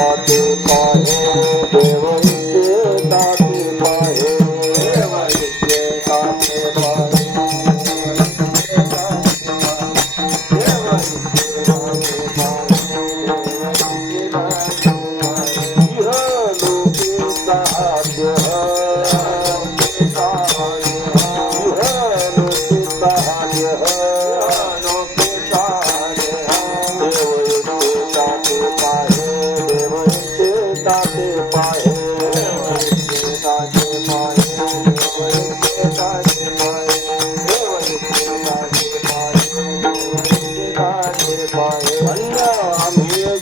ताते पाहे देव ताते पाहे देव ताते पाहे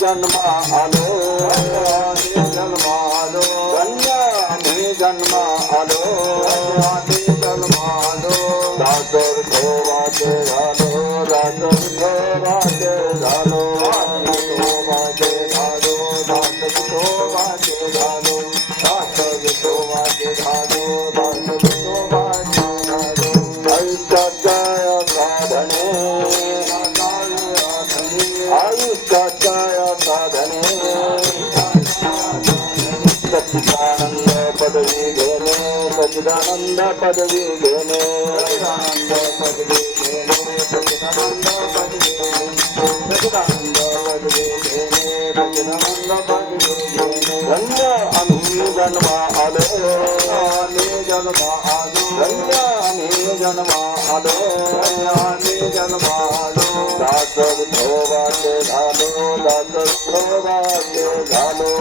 जन्मा आलो जन्मा आलो जन्मा आलो जन्मा आलो दातर धोवाचे झालो दातर धोवाचे झालो धोवाचे झालो दातर धोवाचे झालो दातर धोवाचे झालो दातर धोवाचे झालो आयुष्याच्या साधने आयुष्याच्या साधने सच्चिदानंद पदवी घेणे सच्चिदानंद पदवी घेणे सच्चिदानंद पदवी घेणे सच्चिदानंद पदवी घेणे सच्चिदानंद पदवी घेणे सच्चिदानंद पदवी घेणे धन्य आम्ही जन्मा आलो आम्ही जन्मा आलो धन्य आम्ही जन्मा आलो आम्ही जन्मा आलो दासर धोवाचे झालो दासर धोवाचे झालो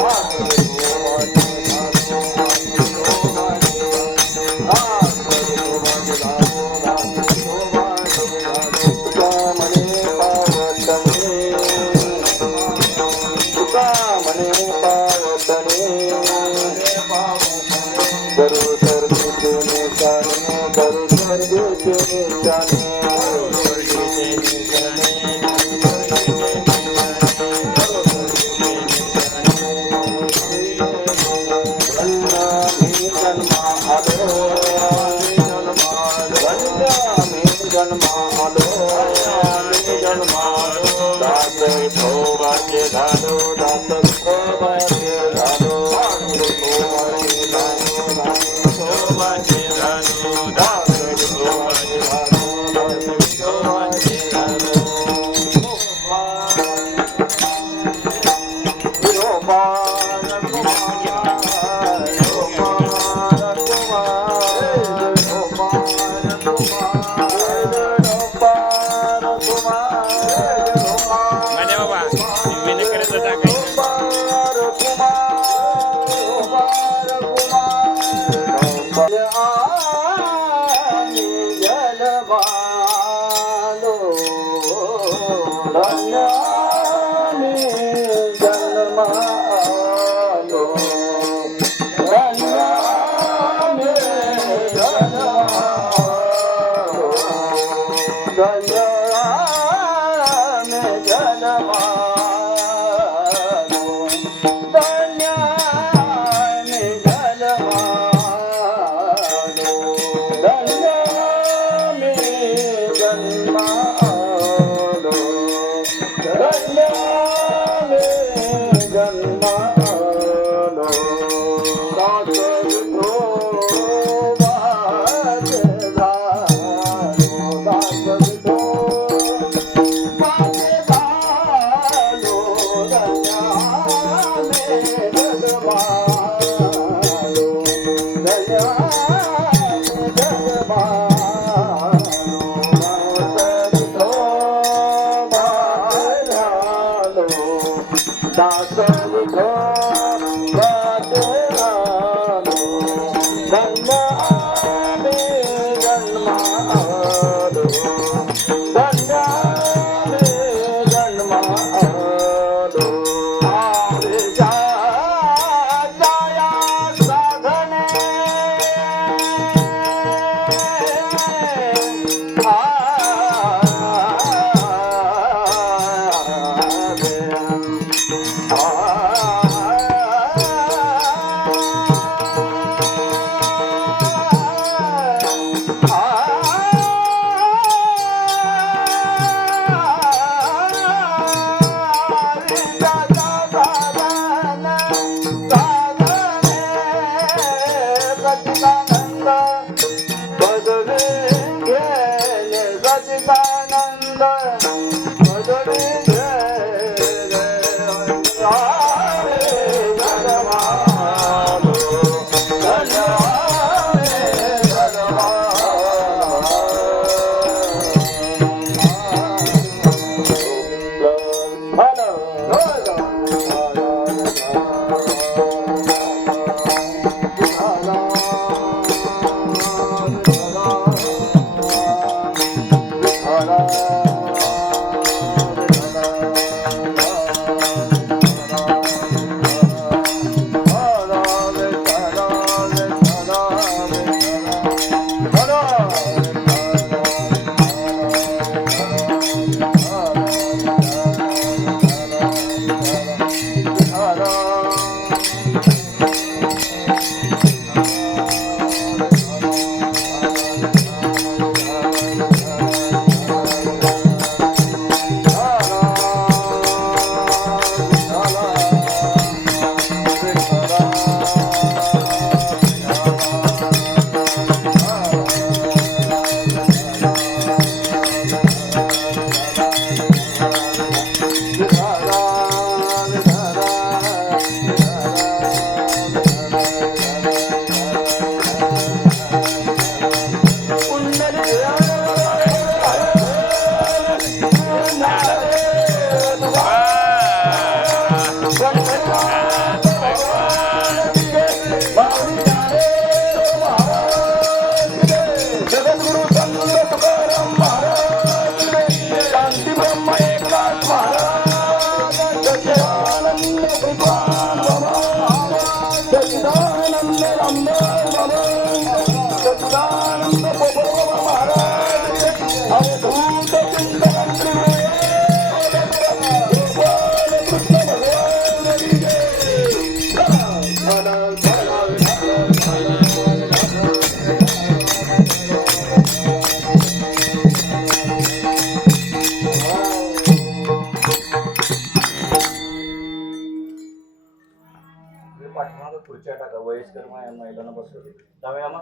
खुर्च्या टाका वयस्कर महिलांना बसवले त्यामुळे आम्हा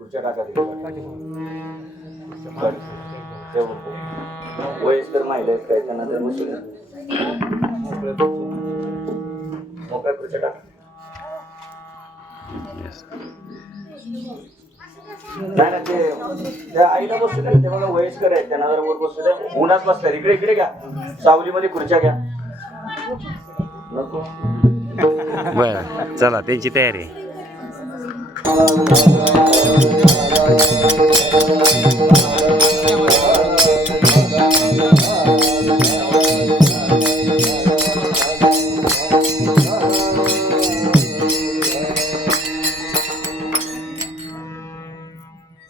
खुर्च्या टाका वयस्कर महिला आहेत काय त्यांना जर बसवले मोकळ्या खुर्च्या टाका नाही ना ते त्या आईला बसू द्या ते बघा वयस्कर आहेत त्यांना जर वर बसू द्या उन्हात बसतात इकडे इकडे घ्या सावलीमध्ये खुर्च्या घ्या नको बर चला त्यांची तयारी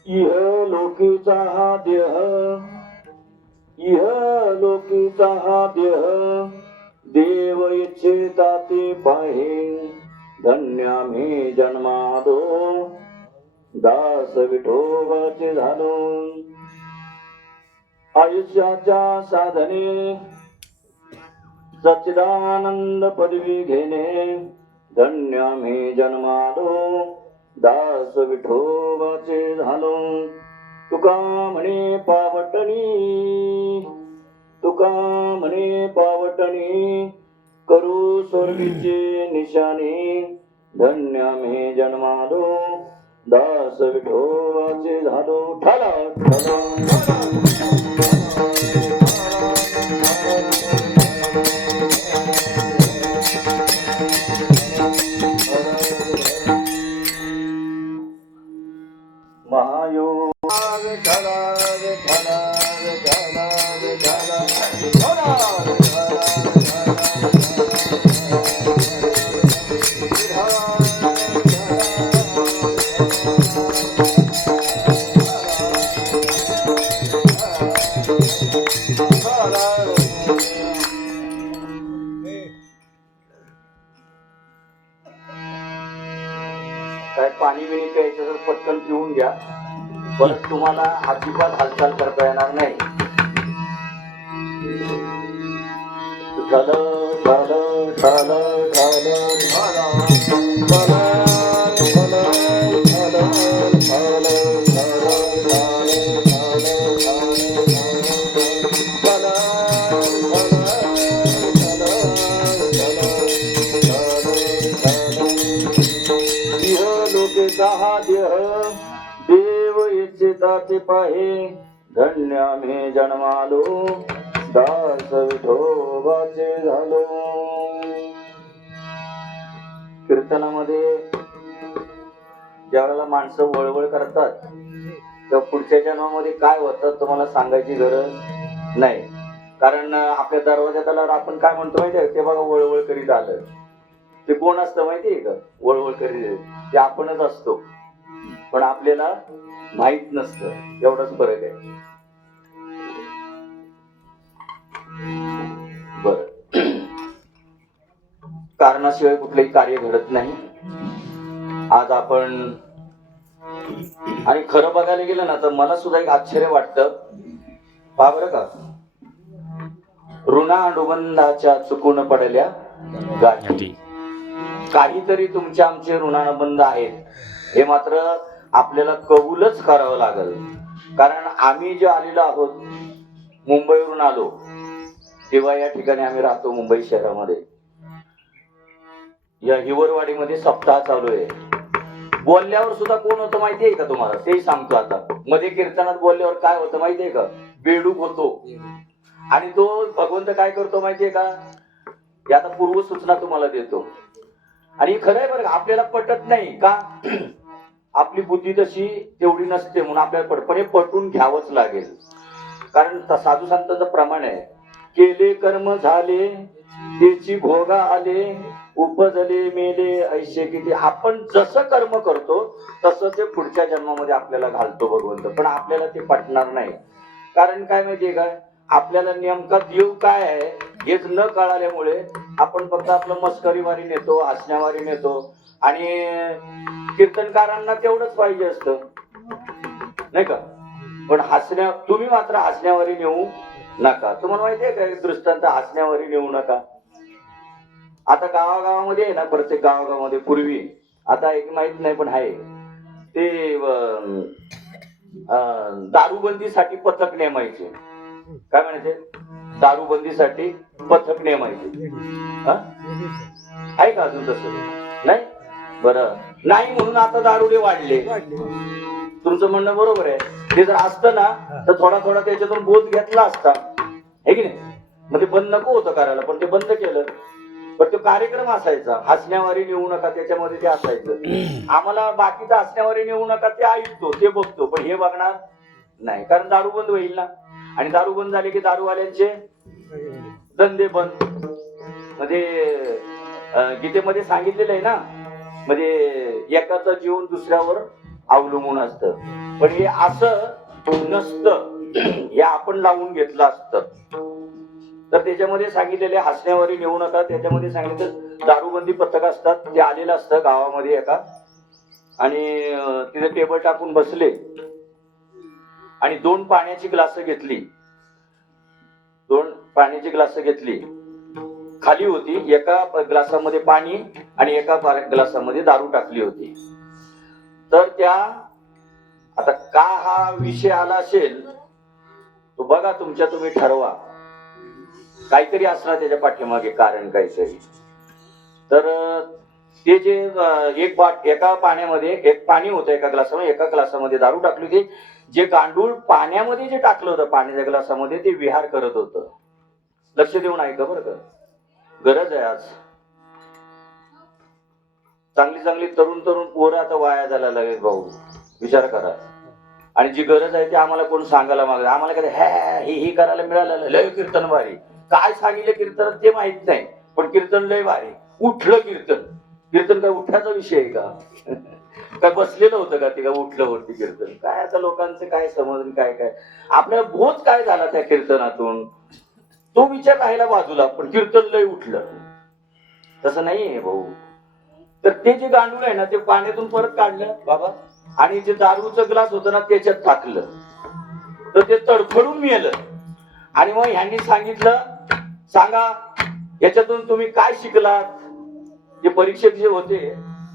इह लोकीचा हा देह इह लोकीचा हा देह देव इच्छिता ते पाहे धन्य मी जन्मादो दास विठोबाचे झालो आयुष्याच्या साधने सच्चिदानंद पदवी घेणे धन्य मी जन्मादो दास विठोबाचे झालो तुका म्हणे पावटणी तुका म्हणे पावटणी करू स्वर्गीचे निशाणे धन्य मी जन्मालो दास विठोबाचे झालो ठाला महायोग काय पाणी बिणी प्यायचं तर पटकन पिऊन घ्या परत तुम्हाला अजिबात हालचाल करता येणार नाही देव इच्छिता ते पाहे धन्य मी जन्मालो दास विठोबाचे झालो कीर्तनामध्ये ज्यावेळेला माणसं वळवळ करतात त्या पुढच्या जन्मामध्ये काय होतं तुम्हाला सांगायची गरज नाही कारण आपल्या दरवाज्यात आल्यावर आपण काय म्हणतो माहितीये ते बघा वळवळ करीत आलं ते कोण असतं माहितीये का वळवळ करीत ते आपणच असतो पण आपल्याला माहित नसतं एवढाच फरक आहे बर कारणाशिवाय कुठलंही कार्य घडत नाही आज आपण आणि खरं बघायला गेलं ना तर मला सुद्धा एक आश्चर्य वाटतं पहा बरं का ऋणा अनुबंधाच्या चुकून पडल्या गाठी काहीतरी तुमचे आमचे ऋणानुबंध आहेत हे मात्र आपल्याला कबूलच करावं लागेल कारण आम्ही जे आलेलो आहोत मुंबईवरून आलो तेव्हा या ठिकाणी आम्ही राहतो मुंबई शहरामध्ये या हिवरवाडीमध्ये सप्ताह चालू आहे बोलल्यावर सुद्धा कोण होतं माहितीये का तुम्हाला तेही सांगतो आता मध्ये कीर्तनात बोलल्यावर काय होतं माहितीये का बेडूक होतो आणि तो भगवंत काय करतो माहितीये का याचा पूर्व सूचना तुम्हाला देतो आणि खरं आहे बरं आपल्याला पटत नाही का आपली बुद्धी तशी तेवढी नसते म्हणून आपल्याला पटपणे पटून घ्यावंच लागेल कारण साधू संतांचं प्रमाण आहे केले कर्म झाले त्याची भोगा आले उपजले मेले ऐशे किती. आपण जसं कर्म करतो तसं ते पुढच्या जन्मामध्ये आपल्याला घालतो भगवंत. पण आपल्याला ते पटणार नाही. कारण काय माहितीये काय, आपल्याला नेमका देव काय आहे हेच न कळाल्यामुळे आपण फक्त आपलं मस्करीवारी नेतो, हसण्यावारी नेतो. आणि कीर्तनकारांना तेवढंच पाहिजे असतं नाही का. पण तुम्ही मात्र हसण्यावारी नेऊ नका. तुम्हाला माहितीये का दृष्टांत, हसण्यावारी नेऊ नका. आता गावागावामध्ये आहे ना, प्रत्येक गावागावामध्ये पूर्वी, आता एक माहित नाही पण आहे ते दारूबंदीसाठी पथक नेमायचे. काय म्हणायचे, दारूबंदीसाठी पथक नेमायचे. आहे का अजून तसं? नाही. बरं नाही म्हणून आता दारुडे वाढले. तुमचं म्हणणं बरोबर आहे. ते जर असतं ना तर थोडा थोडा त्याच्यातून बोध घेतला असता, आहे की नाही. मग ते बंद नको होतं करायला, पण ते बंद केलं. पण तो कार्यक्रम असायचा, हसण्यावारी नेऊ नका, त्याच्यामध्ये ते असायचं. आम्हाला बाकीचं हसण्यावारी नेऊ नका ते ऐकतो, ते बघतो, पण हे बघणार नाही. कारण दारू बंद होईल ना. आणि दारू बंद झाले की दारूवाल्यांचे धंदे बंद. म्हणजे गीतेमध्ये सांगितलेलं आहे ना, म्हणजे एकाचं जीवन दुसऱ्यावर अवलंबून असतं. पण हे असं नसतं, हे आपण लावून घेतलं असतं. तर त्याच्यामध्ये सांगितलेले हसण्यावारी नेऊ नका. त्याच्यामध्ये सांगितलं दारूबंदी पथक असतात, ते आलेलं असतं गावामध्ये एका, आणि तिथे टेबल टाकून बसले आणि 2 पाण्याची ग्लास घेतली. 2 पाण्याची ग्लास घेतली, खाली होती. एका ग्लासामध्ये पाणी आणि एका ग्लासामध्ये दारू टाकली होती. तर त्या आता का हा विषय आला असेल तो बघा, तुम्ही ठरवा. काहीतरी असणार त्याच्या पाठीमागे कारण काहीतरी. तर ते जे एका पाण्यामध्ये एक पाणी होतं, एका ग्लासामध्ये दारू टाकली होती. जे गांडूळ पाण्यामध्ये जे टाकलं होतं पाण्याच्या ग्लासामध्ये, ते विहार करत होतं. लक्ष देऊन ऐका बरं का, गरज आहे आज. चांगली चांगली तरुण पोरं आता वाया जायला लागेल भाऊ, विचार करा. आणि जी गरज आहे ती आम्हाला कोण सांगायला मागलं. आम्हाला कधी हे करायला मिळालं, लय कीर्तन भारी. काय सांगितलं कीर्तन ते माहित नाही, पण कीर्तन लय भारी. उठलं कीर्तन काय उठण्याचा विषय आहे का? काय बसलेलं होतं का ते, का उठलं वरती कीर्तन? काय आता लोकांचं काय समज, काय आपल्याला बोध काय झाला त्या कीर्तनातून तो विचार राहिला बाजूला, पण कीर्तन लय उठलं. तसं नाहीये भाऊ. तर ते जे गांडूळ आहे ना, ते पाण्यातून परत काढलं बाबा, आणि जे दारूचं ग्लास होतं ना त्याच्यात टाकलं, तर ते तडफडून मेलं. आणि मग ह्यांनी सांगितलं, सांगा याच्यातून तुम्ही काय शिकलात. जे परीक्षक जे होते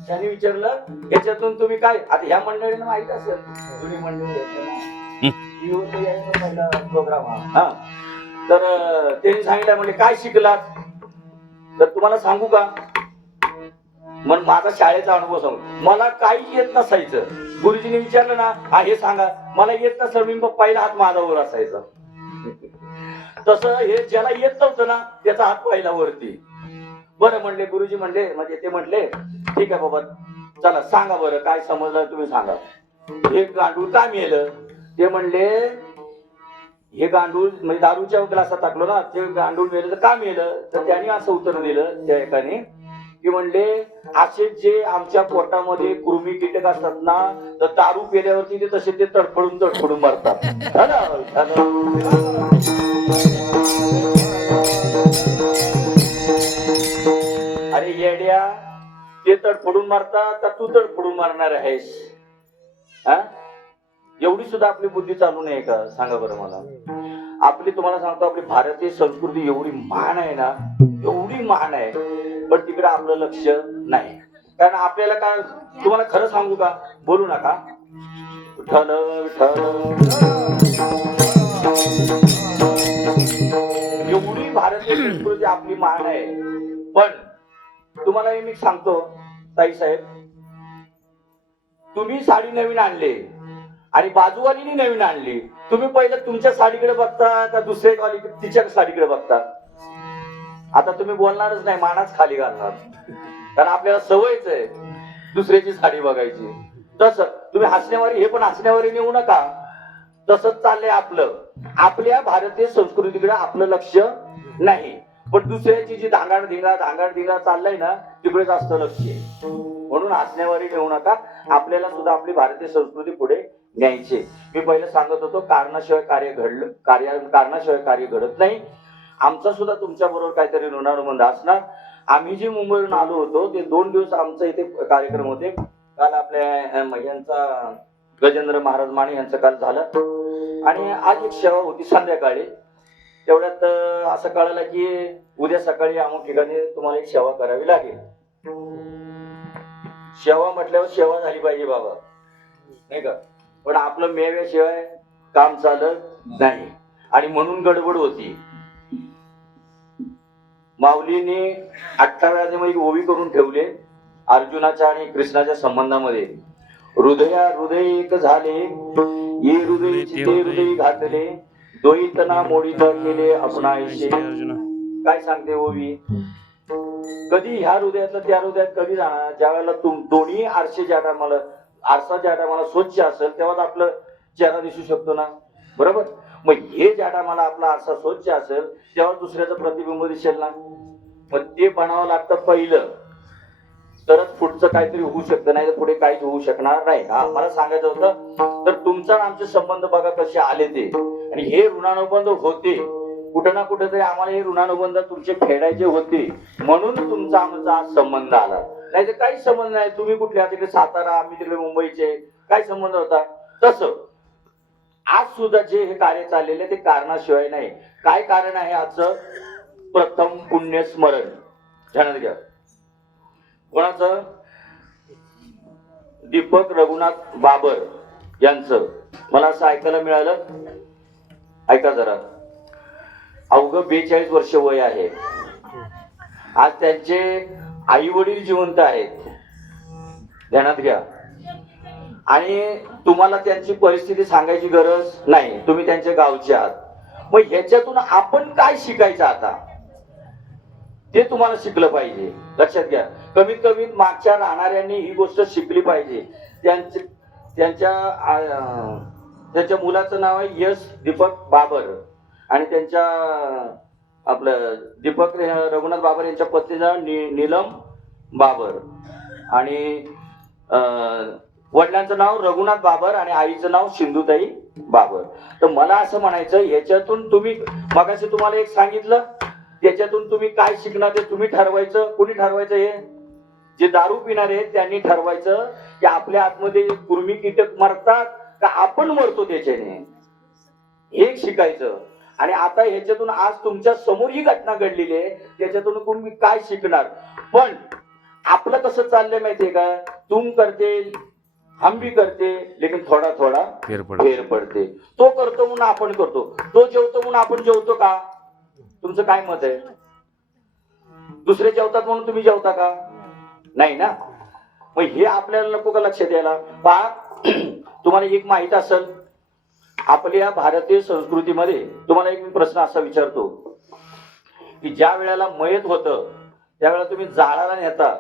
त्यांनी विचारलं, याच्यातून तुम्ही काय. आता ह्या मंडळींना माहित असेल, जुनी मंडळी पहिला प्रोग्राम हा. तर त्यांनी सांगितलं, म्हणजे काय शिकलात. तर तुम्हाला सांगू का, मग माझा शाळेचा अनुभव सांगू. मला काही येत नसायचं. गुरुजीने विचारलं ना, हा हे सांगा, मला येत नसलं मी पहिला हात माझा वर असायचा. तसं हे ज्याला येत नव्हतं ना त्याचा हात पहिला वरती. बरं म्हणले गुरुजी, म्हणले म्हणजे ते म्हटले, ठीक आहे बाबा, चला सांगा बरं काय समजलं तुम्ही सांगा. हे गांडूळ का मेलं. ते म्हणले, हे गांडूळ म्हणजे दारूच्या ग्लासात टाकलो ना, ते गांडूळ मेलं तर का मेलं. तर त्यांनी असं उत्तर दिलं त्या एकाने, की म्हणले असे जे आमच्या पोटामध्ये कृमी कीटक असतात ना, तर दारू पिल्यावरती ते तसे ते तडफडून मरतात. अरे येड्या, ते तडफडून मारतात का तू तडफडून मारणार आहेस. हा, एवढी सुद्धा आपली बुद्धी चालू नाही का, सांगा बरं मला. आपली तुम्हाला सांगतो, आपली भारतीय संस्कृती एवढी महान आहे ना, एवढी महान आहे, पण तिकडे आपलं लक्ष नाही. कारण आपल्याला काय, तुम्हाला खरं सांगू का, बोलू नका, विठ्ठल एवढी भारतीय संस्कृती आपली महान आहे. पण तुम्हाला हे मी सांगतो ताई साहेब, तुम्ही साडी नवीन आणली आणि बाजूवालीने नवीन आणली, तुम्ही पहिलं तुमच्या साडीकडे बघता का दुसऱ्या वाली तिच्या साडीकडे बघता. आता तुम्ही बोलणारच नाही, मानाच खाली घालणार, कारण आपल्याला सवयच आहे दुसऱ्याची साडी बघायची. तसं तुम्ही हसण्यावारी, हे पण हसण्यावारी नेऊ नका. तसंच चाललंय आपलं. आपल्या भारतीय संस्कृतीकडे आपलं लक्ष नाही. पण दुसऱ्याची जी धांगाड धिंगा चाललाय ना तिकडे जास्त लक्ष आहे. म्हणून हसण्यावारी घेऊ नका. आपल्याला सुद्धा आपली भारतीय संस्कृती पुढे न्यायची. मी पहिले सांगत होतो कारणाशिवाय कार्य घडत नाही. आमचा सुद्धा तुमच्या बरोबर काहीतरी ऋणानुबंध असणार. आम्ही जे मुंबईवरून आलो होतो ते 2 दिवस आमचं इथे कार्यक्रम होते. काल आपल्या यांचा गजेंद्र महाराज माने यांचं काल झालं आणि आज एक सेवा होती संध्याकाळी. तेवढ्यात असं कळालं की उद्या सकाळी अमुक ठिकाणी तुम्हाला एक सेवा करावी लागेल. सेवा म्हटल्यावर सेवा झाली पाहिजे बाबा, नाही का? पण आपलं मेव्याशिवाय काम चालत नाही आणि म्हणून गडबड होती. माऊलीने 18व्या अध्यायामध्ये ओवी करून ठेवले अर्जुनाच्या आणि कृष्णाच्या संबंधामध्ये. हृदय एक झाले, ये हृदय चिते हृदय घातले, द्वैतना मोडित केले आपणायशे. काय सांगते ओवी? कधी ह्या हृदयातलं त्या हृदयात कधी जाणार? ज्या वेळेला दोन्ही आरसा ज्या टायमाला स्वच्छ असेल तेव्हाच आपलं चेहरा दिसू शकतो ना, बरोबर? मग हे ज्या टायमाला आपला आरसा स्वच्छ असेल तेव्हा दुसऱ्याचं प्रतिबिंब दिसेल ना. मग ते बनावं लागतं पहिलं, तरच पुढचं काहीतरी होऊ शकतं, नाही तर पुढे काहीच होऊ शकणार नाही. हा मला सांगायचं होतं. तर तुमचा आमचे संबंध बघा कसे आले ते, आणि हे ऋणानुबंध होते कुठं ना कुठं तरी. आम्हाला हे ऋणानुबंध तुमचे फेडायचे होते म्हणून तुमचा आमचा आज संबंध आला, नाही तर काही संबंध नाही. तुम्ही कुठल्या तिकडे सातारा, आम्ही तिकडे मुंबईचे, काय संबंध होता? तसं आज सुद्धा जे हे कार्य चाललेले ते कारणाशिवाय नाही. काय कारण आहे आजचं? प्रथम पुण्यस्मरण. ध्यानात घ्या. कोणाचं? दीपक रघुनाथ बाबर यांचं. मला असं ऐकायला मिळालं, ऐका जरा. अवघ 42 वर्ष वय आहे. आज त्यांचे आई वडील जिवंत आहेत, ध्यानात घ्या. आणि तुम्हाला त्यांची परिस्थिती सांगायची गरज नाही, तुम्ही त्यांच्या गावचे आहात. मग ह्याच्यातून आपण काय शिकायचं आता ते तुम्हाला शिकलं पाहिजे. लक्षात घ्या. कमीत कमी मागच्या राहणाऱ्यांनी ही गोष्ट शिकली पाहिजे. त्यांच्या मुलाचं नाव आहे यश दीपक बाबर आणि त्यांच्या आपलं दीपक रघुनाथ बाबर यांच्या पत्नीचं नीलम बाबर आणि वडिलांचं नाव रघुनाथ बाबर आणि आईचं नाव सिंधुताई बाबर. तर मला असं म्हणायचं, याच्यातून तुम्ही मगाशी तुम्हाला एक सांगितलं, त्याच्यातून तुम्ही काय शिकणार ते तुम्ही ठरवायचं. कोणी ठरवायचं? हे जे दारू पिणारे आहेत त्यांनी ठरवायचं की आपल्या आतमध्ये कृमी कीटक मरतात का आपण मरतो त्याच्याने, हे शिकायचं. आणि आता ह्याच्यातून आज तुमच्या समोर ही घटना घडलेली आहे, त्याच्यातून तुम्ही काय शिकणार? पण आपलं कसं चाललंय माहितीये का? तुम करते हम भी करते लेकिन थोडा थोडा फेर पडते. तो करतो म्हणून आपण करतो, तो जेवतो म्हणून आपण जेवतो का? तुमचं काय मत आहे? दुसरे जेवतात म्हणून तुम्ही जेवता का? नाही ना. मग हे आपल्याला नको का लक्षात यायला? पहा, तुम्हाला एक माहित असेल, आपल्या भारतीय संस्कृतीमध्ये तुम्हाला एक प्रश्न असा विचारतो की ज्या वेळेला मयत होतं त्यावेळेला तुम्ही जाळाला नेता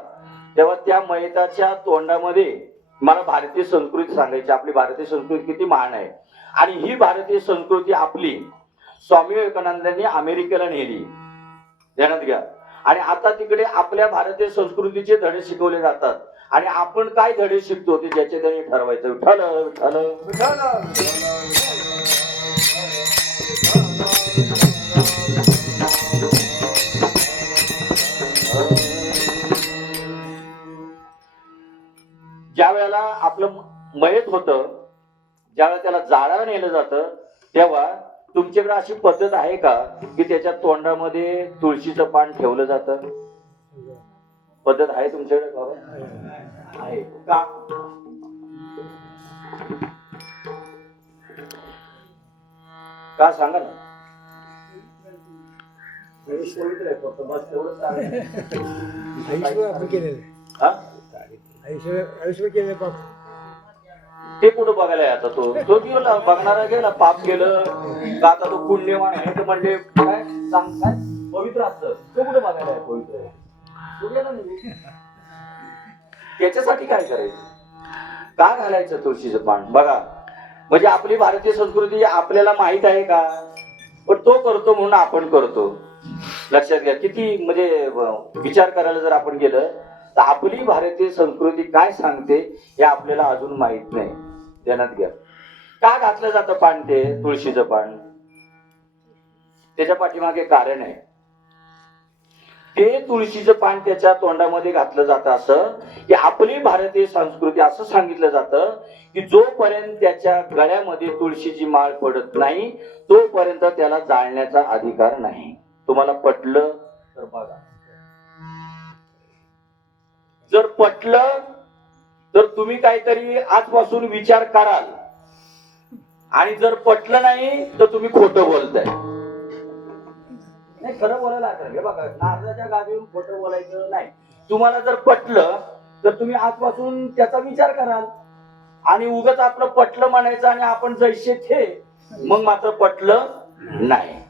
तेव्हा त्या मयताच्या तोंडामध्ये, मला भारतीय संस्कृती सांगायची, आपली भारतीय संस्कृती किती महान आहे. आणि ही भारतीय संस्कृती आपली स्वामी विवेकानंदांनी अमेरिकेला नेली, ध्यानात घ्या. आणि आता तिकडे आपल्या भारतीय संस्कृतीचे धडे शिकवले जातात. आणि आपण काय धडे शिकतो ते ज्याचे त्याने ठरवायचं. विठ्ठल विठ्ठल ज्या वेळेला आपलं मयत होतं, ज्या वेळेला त्याला जाळाला नेलं जातं, तेव्हा तुमच्याकडे अशी पद्धत आहे का की त्याच्या तोंडामध्ये तुळशीचं पान ठेवलं जातं? पद्धत आहे तुमच्याकडे बाबा? आहे का? का सांगा ना. ते कुठं बघायला आता तो गेला बघणारा गेला, पाप गेलं का आता तो पुण्यवान आहे तर म्हणले काय सांग, काय पवित्र असतं तो कुठं बघायला आहे? पवित्र आहे तो गेला नाही. त्याच्यासाठी काय करायचं? का घालायचं तुळशीचं पान? बघा, म्हणजे आपली भारतीय संस्कृती आपल्याला माहित आहे का? पण तो करतो म्हणून आपण करतो. लक्षात घ्या, किती म्हणजे विचार करायला जर आपण गेलं तर आपली भारतीय संस्कृती काय सांगते हे आपल्याला अजून माहित नाही. ध्यानात घ्या. का घातलं जातं पान ते तुळशीचं पान? त्याच्या पाठीमागे कारण आहे. ते तुळशीचं पान त्याच्या तोंडामध्ये घातलं जातं असं की आपली भारतीय संस्कृती असं सांगितलं जातं की जोपर्यंत त्याच्या गळ्यामध्ये तुळशीची माळ पडत नाही तोपर्यंत त्याला जाळण्याचा अधिकार नाही. तुम्हाला पटलं तर बघा, जर पटलं तर तुम्ही काहीतरी आजपासून विचार कराल, आणि जर पटलं नाही तर तुम्ही खोटं बोलताय. नाही, खरं बोलायला लागलं. हे बघा, नारदाच्या गादीवरून खोटं बोलायचं नाही. तुम्हाला जर पटलं तर तुम्ही आजपासून त्याचा विचार कराल, आणि उगाच आपलं पटलं म्हणायचं आणि आपण जैसे थे, मग मात्र पटलं नाही.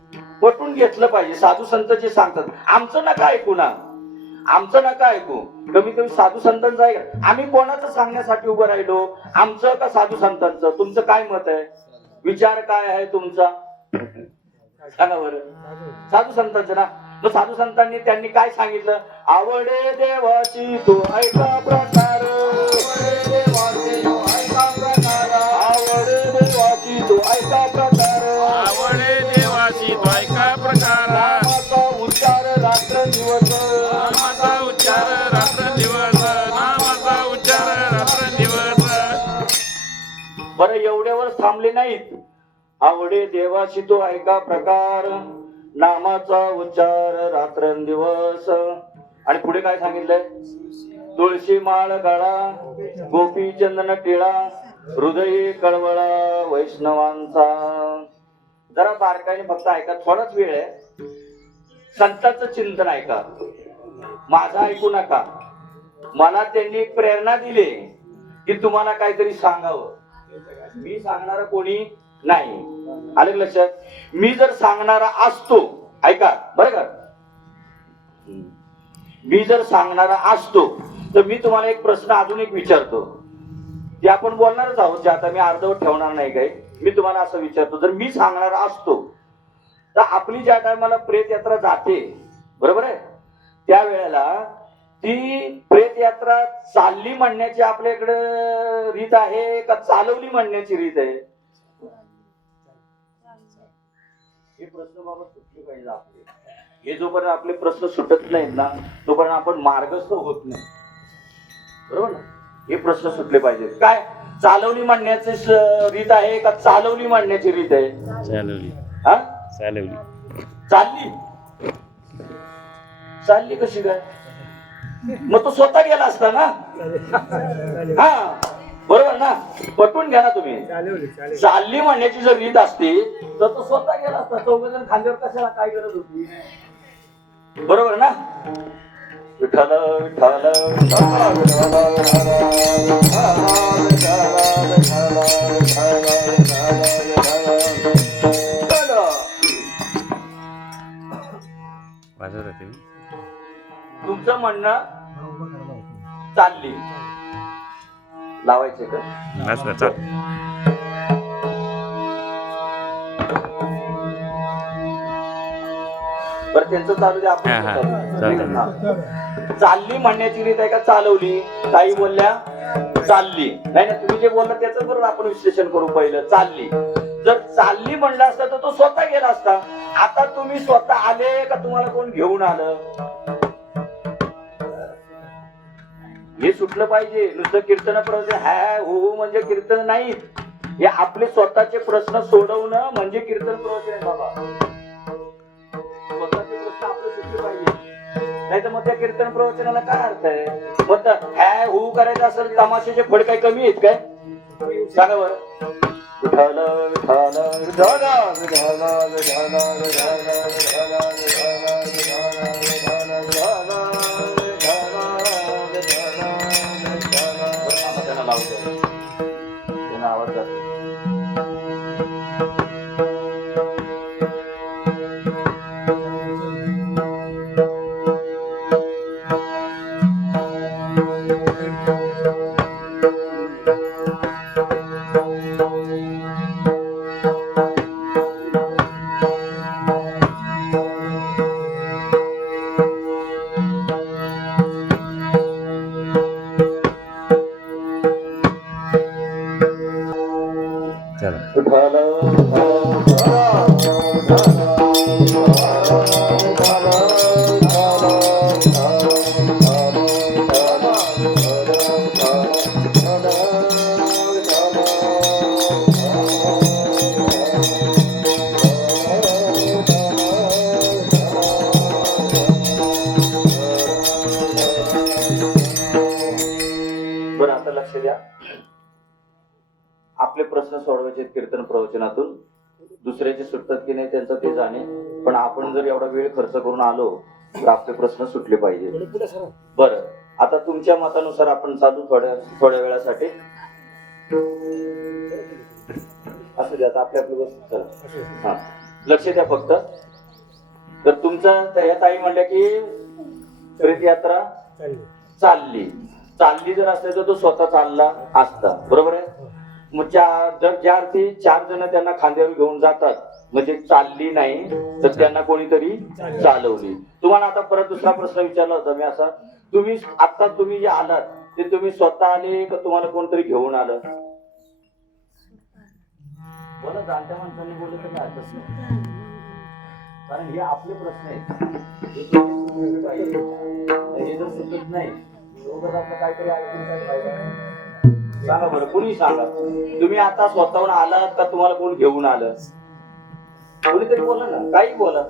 पटून घेतलं पाहिजे. साधू संत जे सांगतात आमचं नका ऐकू ना, आमचं नका ऐकू. कमी कमी साधू संतांचं ऐका. आम्ही कोणाचं सांगण्यासाठी उभं राहिलो, आमचं का साधू संतांचं? तुमचं काय मत आहे? विचार काय आहे तुमचा? सांगा बरं. साधू संतांचं ना. मग साधू संतांनी त्यांनी काय सांगितलं? आवडे देवाची तू ऐका प्रकार, आवडे देवाची तू ऐका प्रकार, आवडे देवाची तू ऐका प्रकार, आवडे देवाची तो ऐका प्रकार, नामाचा उच्चार रात्र दिवस, नामाचा उच्चार रात्र दिवस, नामाचा उच्चार रात्र दिवस. बरं, एवढ्यावर थांबले नाहीत. आवडे देवाची तो ऐका प्रकार, नामाचा उच्चार रात्रंदिवस. आणि पुढे काय सांगितलंय? तुळशी माळ गळा, गोपी चंदन टिळा, हृदय कळवळा वैष्णवांचा. जरा बारकाईने फक्त ऐका, थोडाच वेळ आहे. संतांचं चिंतन ऐका, माझं ऐकू नका. मला त्यांनी एक प्रेरणा दिली की तुम्हाला काहीतरी सांगावं. मी सांगणारा कोणी नाही. आलं लक्षात? मी जर सांगणारा असतो, ऐका बरं का, मी जर सांगणारा असतो तर मी तुम्हाला एक प्रश्न अजून एक विचारतो, ते आपण बोलणारच आहोत, जे आता मी अर्धवट ठेवणार नाही काय. मी तुम्हाला असं विचारतो, जर मी सांगणारा असतो तर आपली ज्या टायमाला प्रेत यात्रा जाते, बरोबर आहे, त्यावेळेला ती प्रेत यात्रा चालली म्हणण्याची आपल्याकडे रीत आहे का चालवली म्हणण्याची रीत आहे? हे प्रश्न बाबा सुटले पाहिजे आपले. हे जोपर्यंत आपले प्रश्न सुटत नाहीत ना तोपर्यंत आपण मार्गस्थ होत नाही. बरोबर ना? हे प्रश्न सुटले पाहिजेत. काय चालवली म्हणण्याची रीत आहे का चालवली म्हणण्याची रीत आहे? चालवली. हा, चालवली. चालली. चालली कशी काय? मग तो स्वतः गेला असता ना. हा, बरोबर ना? पटवून घ्या ना तुम्ही. चालली म्हणण्याची जर रीत असती तर तो स्वतः गेला असता. चौघजण खांद्यावर कशाला काय गरज होती? बरोबर ना? विठ्ठल विठ्ठल तुमचं म्हणणं चालली लावायचे का? बरं, त्यांचं चालू दे, आपण चालली म्हणण्याची रीत आहे का चालवली? काही बोलल्या चालली. नाही ना, तुम्ही जे बोलला त्याचं बरोबर आपण विश्लेषण करू. पहिलं चालली. जर चालली म्हणलं असतं तर तो स्वतः गेला असता. आता तुम्ही स्वतः आले का तुम्हाला कोण घेऊन आलं? हे सुटलं पाहिजे. नुसतं कीर्तन प्रवचन हा हो म्हणजे कीर्तन नाही. हे आपले स्वतःचे प्रश्न सोडवणं म्हणजे कीर्तन प्रवचन आहे बाबा. स्वतःचे प्रश्न आपले सुटले पाहिजे. नाही तर मग त्या कीर्तन प्रवचनाला काय अर्थ आहे? मग हॅ हू करायचं असेल, तमाशाचे फड काही कमी आहेत काय? सांगा बरं. विठ्ठल विठ्ठल विठ्ठल विठ्ठल विठ्ठल त्यांना आवाज जातो. बरं, आता लक्ष द्या. आपले प्रश्न सोडवायचे आहेत कीर्तन प्रवचनातून. दुसऱ्याचे सुटतात की नाही त्यांचं ते जाणे, पण आपण जर एवढा वेळ खर्च करून आलो तर आपले प्रश्न सुटले पाहिजे. बरं, आता तुमच्या मतानुसार आपण चालू थोड्या वेळासाठी. असू द्या, आता आपल्या वस्तू चला. हा, लक्ष द्या फक्त. तर तुमचा त्या ताई म्हणल्या की तीर्थयात्रा चालली जर असले तर तो स्वतः चालला असता, बरोबर आहे. मग जर ज्या अर्थी 4 जण त्यांना खांद्यावर घेऊन जातात म्हणजे चालली नाही तर त्यांना कोणीतरी चालवली. तुम्हाला आता परत दुसरा प्रश्न विचारला होता मी असा, तुम्ही जे आलात ते तुम्ही स्वतः आले का तुम्हाला कोणतरी घेऊन आलं? बोला, जाणत्या माणसांनी बोललं तर काय हरकत नाही, कारण हे आपले प्रश्न आहेत. हे जर सुचत नाही काहीतरी ऐकून काय फायदा. सांगा बरं, कुणी सांगा, तुम्ही आता स्वतःहून आलात का तुम्हाला कोण घेऊन आलं? कोणीतरी बोला ना, काही बोला.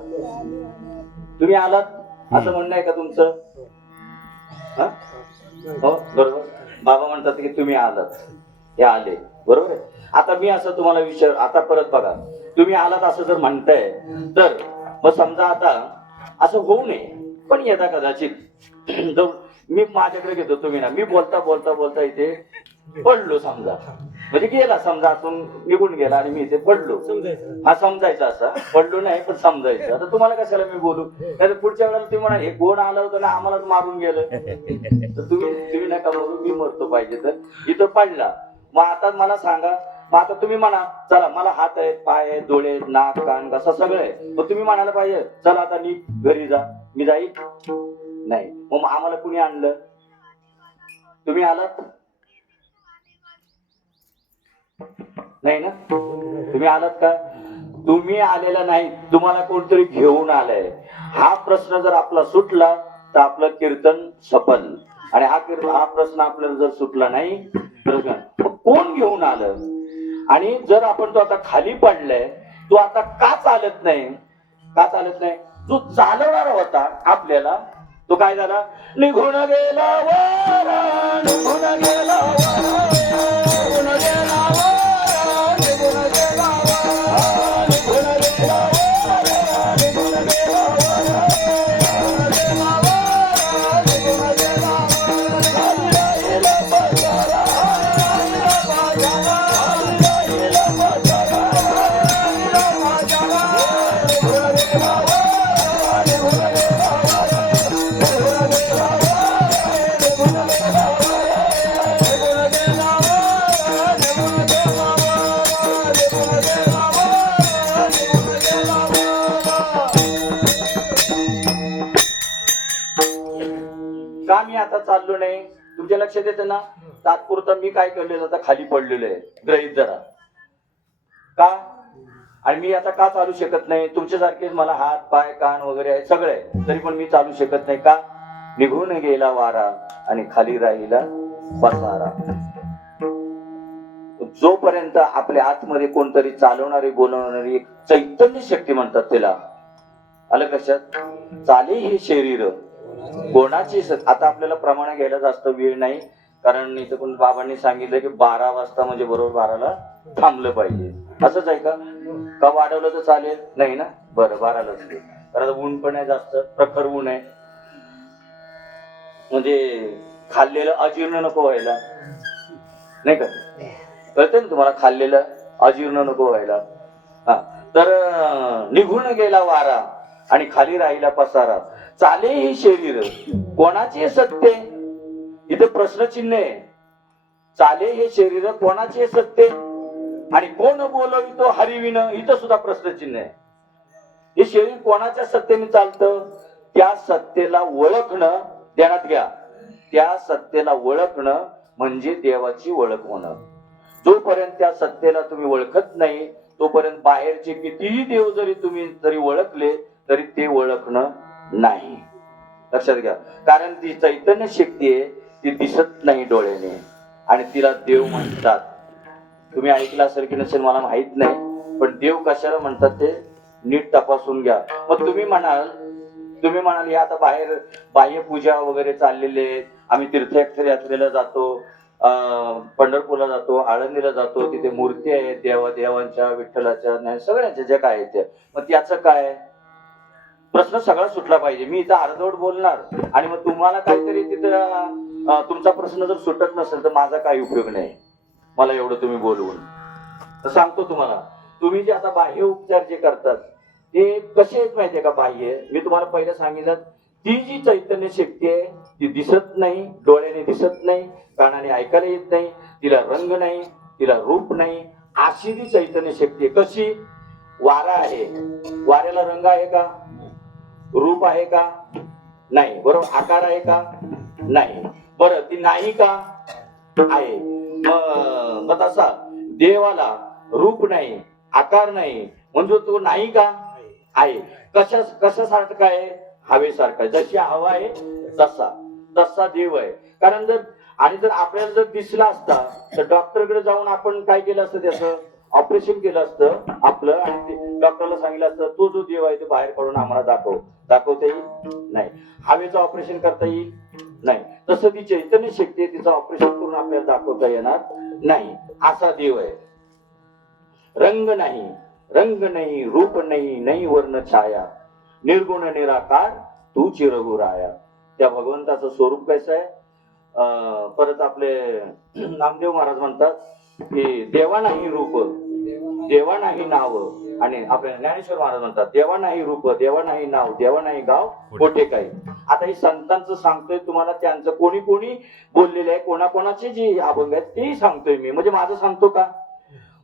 तुम्ही आलात असं म्हणणं आहे का तुमचं? हो, बरोबर. बाबा म्हणतात की तुम्ही आलात, हे आले, बरोबर आहे. आता मी असं तुम्हाला विचार, आता परत बघा, तुम्ही आलात असं जर म्हणताय तर मग समजा आता असं होऊ नये, पण यदा कदाचित मी माझ्याकडे घेतो, तुम्ही ना, मी बोलता बोलता बोलता इथे पडलो समजा, म्हणजे गेला समजा, आतून निघून गेला आणि मी इथे पडलो. हा समजायचा, असा पडलो नाही पण समजायचं. आता तुम्हाला कशाला मी बोलू, तर पुढच्या वेळेला तुम्ही म्हणा हे कोण आलं होतं ना आम्हालाच मारून गेलं, तर तुम्ही नका बोलू, मी मरतो पाहिजे तर. इथं पडला, मग आता मला सांगा, मग आता तुम्ही म्हणा चला मला हात आहेत, पाय आहेत, डोळे आहेत, नाक कान घसा सगळं आहे, मग तुम्ही म्हणायला पाहिजे चला आता नी घरी जा, मी जाईल नाही. मग आम्हाला कुणी आणलं? तुम्ही आलात नाही ना? तुम्ही आलात का? तुम्ही आलेला नाही, तुम्हाला कोणतरी घेऊन आलंय. हा प्रश्न जर आपला सुटला तर आपलं कीर्तन सफल. आणि हा प्रश्न आपल्याला जर सुटला नाही तर कोण घेऊन आलं? आणि जर आपण तो आता खाली पडलाय, तो आता का चालत नाही? का चालत नाही? जो चालवणारा होता आपल्याला, तो काय झाला? निघून गेला वारा, निघून गेला वारा, निघून गेला वारा, निघून गेला वारा, निघून गेला वारा, निघून गेला वारा, निघून गेला वारा, निघून गेला वारा. राहिला बाजारा, राहिला बाजारा, राहिला बाजारा, राहिला बाजारा, निघून गेला वारा, निघून गेला वारा. का मी आता चाललो नाही? तुमच्या लक्षात येते ना? तात्पुरता मी काय केलेलं, आता खाली पडलेलं आहे, ग्रहित जरा का. आणि मी आता का चालू शकत नाही? तुमच्यासारखेच मला हात पाय कान वगैरे आहे, सगळं आहे, तरी पण मी चालू शकत नाही का? निघून गेला वारा आणि खाली राहिला पसारा. जोपर्यंत आपल्या आतमध्ये कोणतरी चालवणारी बोलवणारी एक चैतन्य शक्ती म्हणतात त्याला, आलं कशात? चाले हे शरीर कोणाची. आता आपल्याला प्रमाण घ्यायला जास्त वेळ नाही, कारण इथं पण बाबांनी सांगितलं की 12 वाजता म्हणजे बरोबर 12ला थांबलं पाहिजे. असंच आहे का वाढवलं तर चालेल? नाही ना? बरं, 12लाच. कारण ऊन पण आहे, जास्त प्रखर ऊन आहे, म्हणजे खाल्लेलं अजीर्ण नको व्हायला, नाही का? कळतं ना तुम्हाला? खाल्लेलं अजीर्ण नको व्हायला. हा, तर निघून गेला वारा आणि खाली राहिला पसारा. चाले हे शरीर कोणाचे सत्य? इथे प्रश्नचिन्ह आहे. चाले हे शरीर कोणाचे सत्य आणि कोण बोलवितो हरिविन, इथं सुद्धा प्रश्नचिन्ह आहे. हे शरीर कोणाच्या सत्तेने चालतं? त्या सत्तेला ओळखणं, ध्यानात घ्या, त्या सत्तेला ओळखणं म्हणजे देवाची ओळख होणं. जोपर्यंत त्या सत्तेला तुम्ही ओळखत नाही तोपर्यंत बाहेरचे कितीही देव जरी ओळखले तरी ते ओळखणं नाही. लक्षात घ्या. कारण ती चैतन्य शक्ती आहे, ती दिसत नाही डोळ्याने आणि तिला देव म्हणतात. तुम्ही ऐकलं असेल की नसेल मला माहित नाही, पण देव कशाला म्हणतात ते नीट तपासून घ्या. मग तुम्ही म्हणाल हे आता बाहेर बाह्य पूजा वगैरे चाललेले, आम्ही तीर्थयात्रेला जातो, पंढरपूरला जातो, आळंदीला जातो, तिथे मूर्ती आहेत देवांच्या, विठ्ठलाच्या, नाही सगळ्यांच्या ज्या काय आहेत त्या, मग त्याचं काय? प्रश्न सगळा सुटला पाहिजे. मी इथं अर्धवट बोलणार आणि मग तुम्हाला काहीतरी तिथं तुमचा प्रश्न जर सुटत नसेल तर माझा काही उपयोग नाही. मला एवढं तुम्ही बोलवून तर सांगतो तुम्हाला, तुम्ही जे आता बाह्य उपचार जे करतात ते कसे आहेत माहितीये का? बाह्य मी तुम्हाला पहिलं सांगितलं, ती जी चैतन्य शक्ती आहे ती दिसत नाही, डोळ्याने दिसत नाही, कानाने ऐकायला येत नाही, तिला रंग नाही, तिला रूप नाही, अशी ती चैतन्य शक्ती आहे. कशी? वारा आहे, वाऱ्याला रंग आहे का? रूप आहे का? नाही. बरोबर. आकार आहे का? नाही. बरं, ती नाही का? आहे. मग तसा देवाला रूप नाही, आकार नाही, म्हणजे तो नाही का? आहे. कशासारखं आहे? हवेसारखा. जशी हवा आहे तसा देव आहे. कारण जर आपल्याला जर दिसला असता तर डॉक्टरकडे जाऊन आपण काय केलं असतं? त्याचं ऑपरेशन केलं असतं आपलं आणि डॉक्टरला सांगितलं असतं तो जो देव आहे तो बाहेर काढून आम्हाला दाखवता येईल नाही. हवेचं ऑपरेशन करता येईल नाही. तसं ती चैतन्य शक्ती आहे, तिचं ऑपरेशन करून आपल्याला दाखवता येणार नाही. असा देव आहे. रंग नाही, रूप नाही वर्ण छाया, निर्गुण निराकार तू चिरगुराया. त्या भगवंताचं स्वरूप कसं आहे? परत आपले नामदेव महाराज म्हणतात की देवा नाही रूप, देवा नाही नाव, आणि आपले ज्ञानेश्वर महाराज म्हणतात देवा नाही रूप, देवा नाही नाव, देवा नाही गाव, कोठे काही. आता हे संतांचं सांगतोय तुम्हाला, त्यांचं कोणी बोललेलं आहे, कोणाकोणाचे जे अभंग आहेत ते सांगतोय मी. म्हणजे माझं सांगतो का?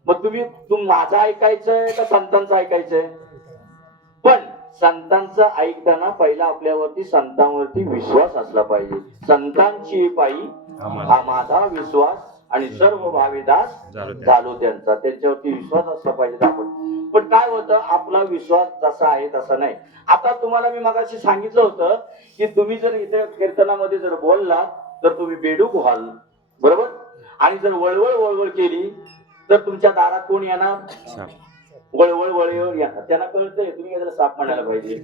मग तुम्ही माझं ऐकायचंय का संतांचं ऐकायचंय? पण संतांचं ऐकताना पहिला आपल्यावरती संतांवरती विश्वास असला पाहिजे. संतांची पायी हा माझा विश्वास आणि सर्व भाविदास झालो त्यांचा. त्यांच्यावरती विश्वास असला पाहिजे आपण. पण काय होतं, आपला विश्वास जसा आहे तसा नाही. आता तुम्हाला मी मगाशी सांगितलं होतं की तुम्ही जर इथे कीर्तनामध्ये जर बोलला तर तुम्ही बेडूक व्हाल, बरोबर. आणि जर वळवळ केली तर तुमच्या दारात कोण येणार? वळवळ येणार. त्यांना कळतंय तुम्ही जरा साप म्हणायला पाहिजे.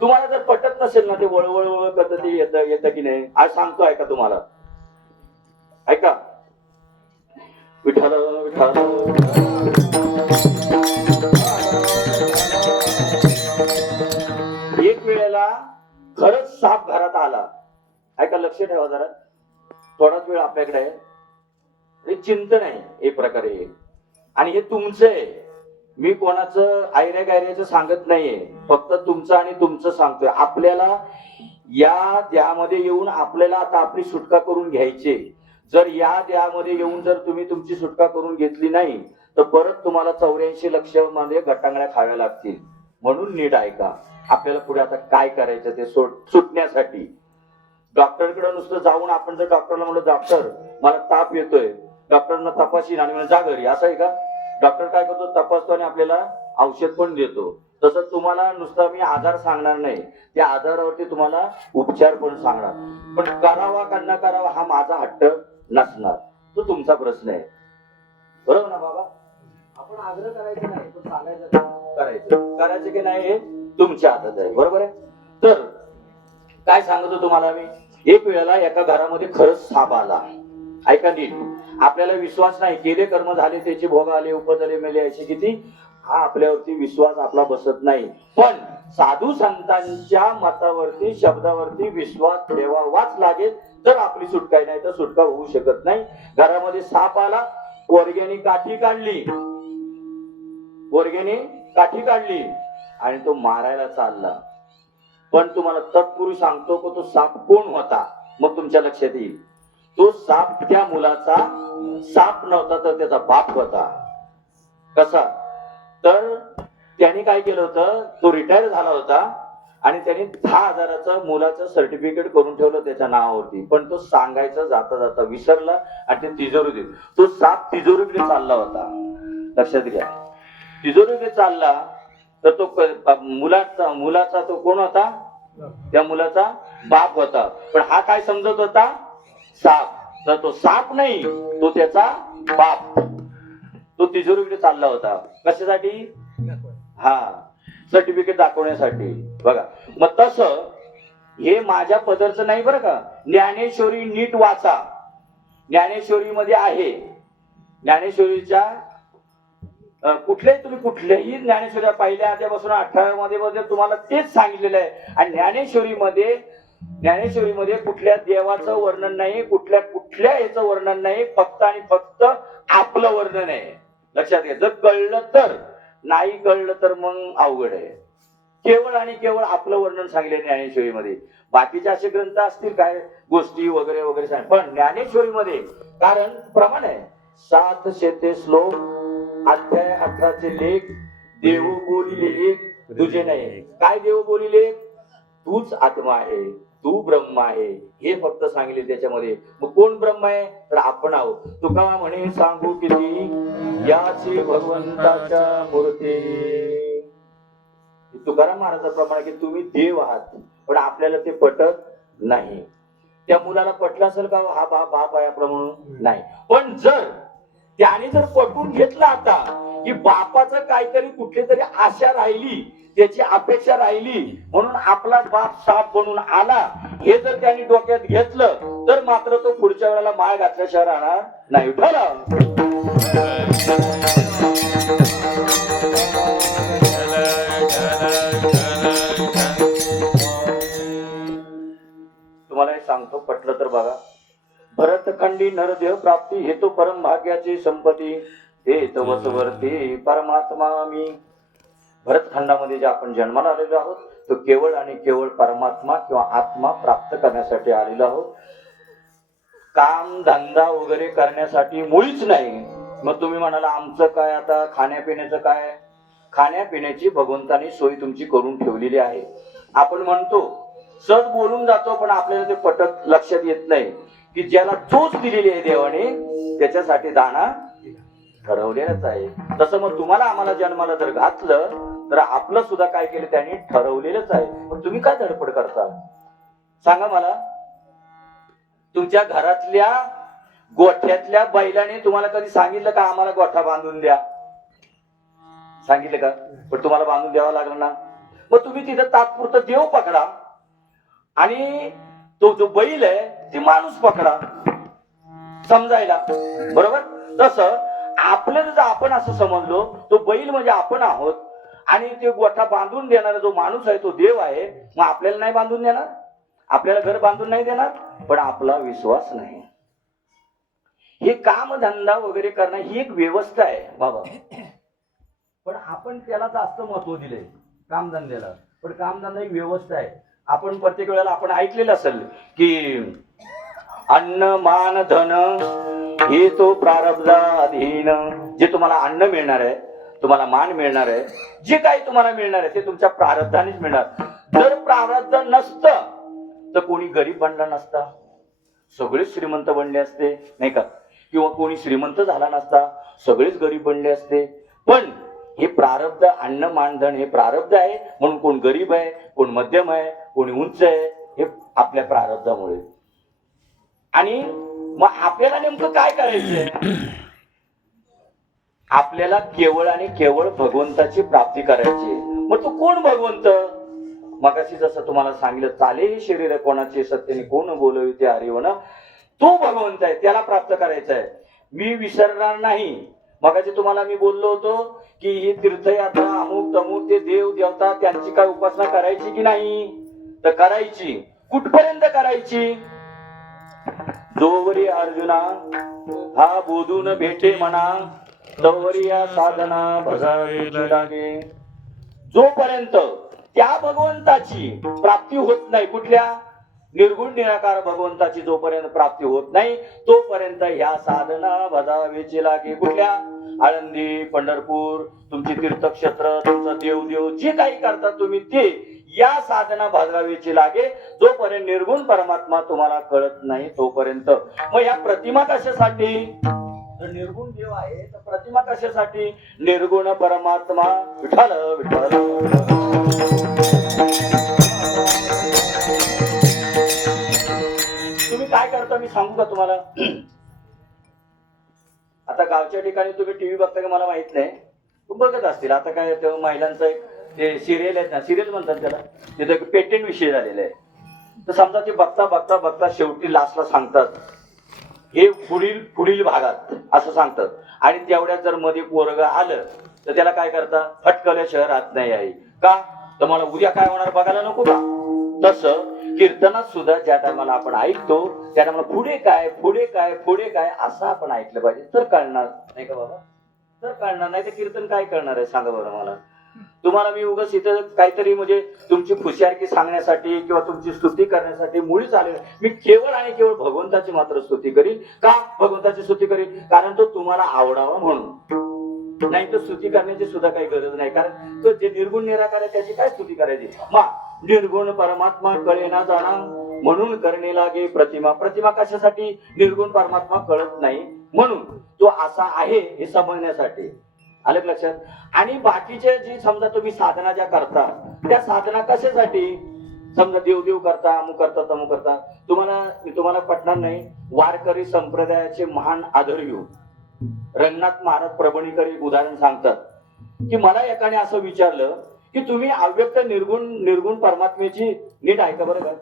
तुम्हाला जर पटत नसेल ना ते वळवळ करत ते येतं की नाही, आज सांगतो ऐका. तुम्हाला ऐका. विठाल विठाल एक वेळेला खरंच साप घरात आला. ऐका, लक्ष ठेवा जरा, थोडाच वेळ आपल्याकडे आहे. हे चिंतन आहे एक प्रकारे, आणि हे तुमचं आहे. मी कोणाचं आयऱ्या गायऱ्याचं सांगत नाहीये, फक्त तुमचं आणि तुमचं सांगतोय. आपल्याला या देहामध्ये येऊन आपल्याला आता आपली सुटका करून घ्यायची. जर या देहामध्ये येऊन जर तुम्ही तुमची सुटका करून घेतली नाही तर परत तुम्हाला 84 लक्ष मध्ये गटांगळ्या खाव्या लागतील. म्हणून नीट ऐका. आपल्याला पुढे आता काय करायचं ते सुटण्यासाठी. डॉक्टरकडे नुसतं जाऊन आपण जर डॉक्टरला म्हणलं डॉक्टर मला ताप येतोय, डॉक्टरना तपासीन आणि मला जा घरी, असं आहे का? डॉक्टर काय करतो? तपासतो आणि आपल्याला औषध पण देतो. तसं तुम्हाला नुसता मी आजार सांगणार नाही, त्या आजारावरती तुम्हाला उपचार पण सांगणार. पण करावा का न करावा हा माझा हट्ट नसणार, तो तुमचा प्रश्न आहे. बरोबर ना बाबा? आपण आग्रह करायचा नाही, पण सांगायचं करायचं की नाही हे तुमच्या हातात आहे. बरोबर आहे. तर काय सांगतो तुम्हाला मी, एक वेळेला एका घरामध्ये खरंच साप आला. ऐका नीट. आपल्याला विश्वास नाही, केले कर्म झाले त्याचे भोग आले, उपजले मेले, अशी किती, हा आपल्यावरती विश्वास आपला बसत नाही. पण साधू संतांच्या मतावरती शब्दावरती विश्वास ठेवावाच लागेल, तर आपली सुटका नाही तर सुटका होऊ शकत नाही. घरामध्ये साप आला, पोरग्याने काठी काढली आणि तो मारायला चालला. पण तुम्हाला तत्पूर्वी सांगतो की तो साप कोण होता, मग तुमच्या लक्षात येईल. तो साप त्या मुलाचा साप नव्हता, तर त्याचा बाप होता. कसा? तर त्याने काय केलं होतं, तो रिटायर झाला होता आणि त्याने 10,000चं मुलाचं सर्टिफिकेट करून ठेवलं त्याच्या नावावरती, पण तो सांगायचं जाता जाता विसरला आणि ते तिजोरीत, तो साप तिजोरीकडे चालला होता. लक्षात घ्या, तिजोरीकडे चालला तर तो मुलाचा तो कोण होता? त्या मुलाचा बाप होता. पण हा काय समजत होता? साप. तर तो साप नाही, तो त्याचा बाप. तो तिजोरीकडे चालला होता कशासाठी? हा, सर्टिफिकेट दाखवण्यासाठी. बघा, मग तसं हे माझ्या पदरचं नाही बरं का. ज्ञानेश्वरी नीट वाचा, ज्ञानेश्वरी मध्ये आहे. ज्ञानेश्वरीच्या कुठल्याही ज्ञानेश्वरी पहिल्या अध्यायापासून 18 मध्ये तुम्हाला तेच सांगितलेलं आहे. आणि ज्ञानेश्वरीमध्ये कुठल्या देवाचं वर्णन नाही, कुठल्या याचं वर्णन नाही, फक्त आणि फक्त आपलं वर्णन आहे. लक्षात घ्या. जर कळलं तर, नाही कळलं तर मग अवघड आहे. केवळ आणि केवळ आपलं वर्णन सांगितले ज्ञानेश्वरीमध्ये. बाकीचे असे ग्रंथ असतील काय गोष्टी वगैरे वगैरे सांग, पण ज्ञानेश्वरीमध्ये कारण प्रमाण आहे. 700 श्लोक, अध्याय 18चे लेख. देव बोलिले एक, तुझे नाही. काय देव बोलिले? तूच आत्मा आहे, तू ब्रह्म आहे, हे फक्त सांगितले त्याच्यामध्ये. मग कोण ब्रह्म आहे? तर आपण आहोत. तुका म्हणे सांगू किती याची भगवंताच्या मूर्ती. तुकाराम महाराजांप्रमाणे की तुम्ही देव आहात, पण आपल्याला ते पटत नाही. त्या मुलाला पटलं असेल का हा बाप आहे आपला म्हणून? नाही. पण जर त्याने जर पटवून घेतलं आता की बापाचं काहीतरी कुठली तरी आशा राहिली, त्याची अपेक्षा राहिली, म्हणून आपला बाप साप बनून आला, हे जर त्यांनी डोक्यात घेतलं तर मात्र तो पुढच्या वेळेला माळ घातल्याशिवाय राहणार नाही. तुम्हाला हे सांगतो, पटलं तर बघा. भरतखंडी नरदेह प्राप्ती हेतु परम भाग्याची संपत्ती, हे तवसवर्ती परमात्मा मी. भरतखंडामध्ये जे आपण जन्माला आलेलो आहोत, तो केवळ आणि केवळ परमात्मा किंवा आत्मा प्राप्त करण्यासाठी आलेलो आहोत. काम धंदा वगैरे करण्यासाठी मुळीच नाही. मग तुम्ही म्हणाला आमचं काय आता, खाण्यापिण्याचं काय? खाण्यापिण्याची भगवंतानी सोय तुमची करून ठेवलेली आहे. आपण म्हणतो सहज बोलून जातो, पण आपल्याला ते पटत लक्षात येत नाही की ज्याला चोच दिलेली आहे देवाने, त्याच्यासाठी दाणा ठरवलेलाच आहे. तसं मग तुम्हाला आम्हाला जन्माला जर घातलं तर आपलं सुद्धा काय केलं त्यांनी ठरवलेलंच आहे. पण तुम्ही काय धडपड करता सांगा मला? तुमच्या घरातल्या गोठ्यातल्या बैलाने तुम्हाला कधी सांगितलं का आम्हाला गोठा बांधून द्या? सांगितलं का? पण तुम्हाला बांधून द्यावा लागला ना. मग तुम्ही तिथं तात्पुरतं देव पकडा आणि तो जो बैल आहे ती माणूस पकडा समजायला, बरोबर? तसं आपलं जर आपण असं समजलो, तो बैल म्हणजे आपण आहोत आणि ते गोठा बांधून देणारा जो माणूस आहे तो देव आहे. मग आपल्याला नाही बांधून देणार, आपल्याला घर बांधून नाही देणार, पण आपला विश्वास नाही. हे काम धंदा वगैरे करणं ही एक व्यवस्था आहे बाबा, पण आपण त्याला जास्त महत्व दिलंय कामधंद्याला. पण कामधंदा ही व्यवस्था आहे. आपण प्रत्येक वेळेला आपण ऐकलेलं असेल की अन्न मान धन हे तो प्रारब्धाधीन. जे तुम्हाला अन्न मिळणार आहे, तुम्हाला मान मिळणार आहे, जे काही तुम्हाला मिळणार आहे ते तुमच्या प्रारब्धानेच मिळणार. जर प्रारब्ध नसतं तर कोणी गरीब बनला नसता, सगळेच श्रीमंत बनले असते नाही का? किंवा कोणी श्रीमंत झाला नसता, सगळेच गरीब बनले असते. पण हे प्रारब्ध, अन्न मानधन हे प्रारब्ध आहे म्हणून कोण गरीब आहे, कोण मध्यम आहे, कोणी उंच आहे, हे आपल्या प्रारब्धामुळे. आणि मग आपल्याला नेमकं काय करायचंय? आपल्याला केवळ आणि केवळ भगवंताची प्राप्ती करायची. मग तो कोण भगवंत? मगाशी जसं तुम्हाला सांगितलं, चाले हे शरीर कोणाचे सत्याने कोण बोलवी ते हरिवण, तो भगवंत आहे, त्याला प्राप्त करायचं आहे. मी विसरणार नाही. मगाशी तुम्हाला मी बोललो होतो की ही तीर्थयात्रा अमुक तमुक ते देव देवता त्यांची काय उपासना करायची की नाही? तर करायची. कुठपर्यंत करायची? जोवरी अर्जुना हा बोधून भेटे म्हणा, तोवरी या साधना बघावी लागे. जोपर्यंत त्या भगवंताची प्राप्ती होत नाही, कुठल्या? निर्गुण निराकार भगवंताची जोपर्यंत प्राप्ती होत नाही तोपर्यंत ह्या साधना बजावायची लागे. कुठल्या? आळंदी, पंढरपूर, तुमची तीर्थक्षेत्र, तुमचा देवदेव जे काही करता तुम्ही ते या साधना भाजवावीची लागे. जोपर्यंत निर्गुण परमात्मा तुम्हाला कळत नाही तोपर्यंत. मग या प्रतिमा कशासाठी? जर निर्गुण देव आहे तर प्रतिमा कशासाठी? निर्गुण परमात्मा विठ्ठल विठ्ठल. तुम्ही काय करता मी सांगू का तुम्हाला? आता गावच्या ठिकाणी तुम्ही टीव्ही बघता का मला माहित नाही, तुम्ही बघत असतील. आता काय तेव्हा महिलांचं एक ते सिरियल आहेत ना, सिरियल म्हणतात त्याला, तिथे एक पेटेंट विषय झालेला आहे. तर समजा ते बघता बघता बघता शेवटी लास्टला सांगतात हे पुढील भागात असं सांगतात. आणि तेवढ्यात जर मध्ये पोरग आलं तर त्याला काय करता? फटकल्याशिवाय राहत नाही आहे का? तर मला उद्या काय होणार बघायला नको का? तसं कीर्तनात सुद्धा ज्या टायमाला आपण ऐकतो त्या टायमाला पुढे काय पुढे काय पुढे काय असं आपण ऐकलं पाहिजे, तर कळणार नाही का बाबा? तर कळणार नाही तर कीर्तन काय करणार आहे सांगा बरं मला. तुम्हाला मी उगाच इथं काहीतरी म्हणजे तुमची खुशारकी सांगण्यासाठी किंवा तुमची स्तुती करण्यासाठी मुळीच आले. मी केवळ आणि केवळ भगवंताची मात्र स्तुती करीन. का भगवंताची स्तुती करीन? कारण तो तुम्हाला आवडावा म्हणून. नाही तर स्तुती करण्याची सुद्धा काही गरज नाही, कारण तो जे निर्गुण निराकार आहे त्याची काय स्तुती करायची? निर्गुण परमात्मा कळे ना जाणा म्हणून करणे लागे प्रतिमा. प्रतिमा कशासाठी? निर्गुण परमात्मा कळत नाही म्हणून, तो असा आहे हे समजण्यासाठी. आलं लक्षात? आणि बाकीचे जी समजा तुम्ही साधना ज्या करता त्या साधना कशासाठी? समजा देवदेव करता, अमुक करता तमुक करता. तुम्हाला पटणार नाही, वारकरी संप्रदायाचे महान आदरवीर रंगनाथ महाराज प्रबणीकर एक उदाहरण सांगतात की मला एकाने असं विचारलं की तुम्ही अव्यक्त निर्गुण परमात्म्याची, नीट ऐका बरं का,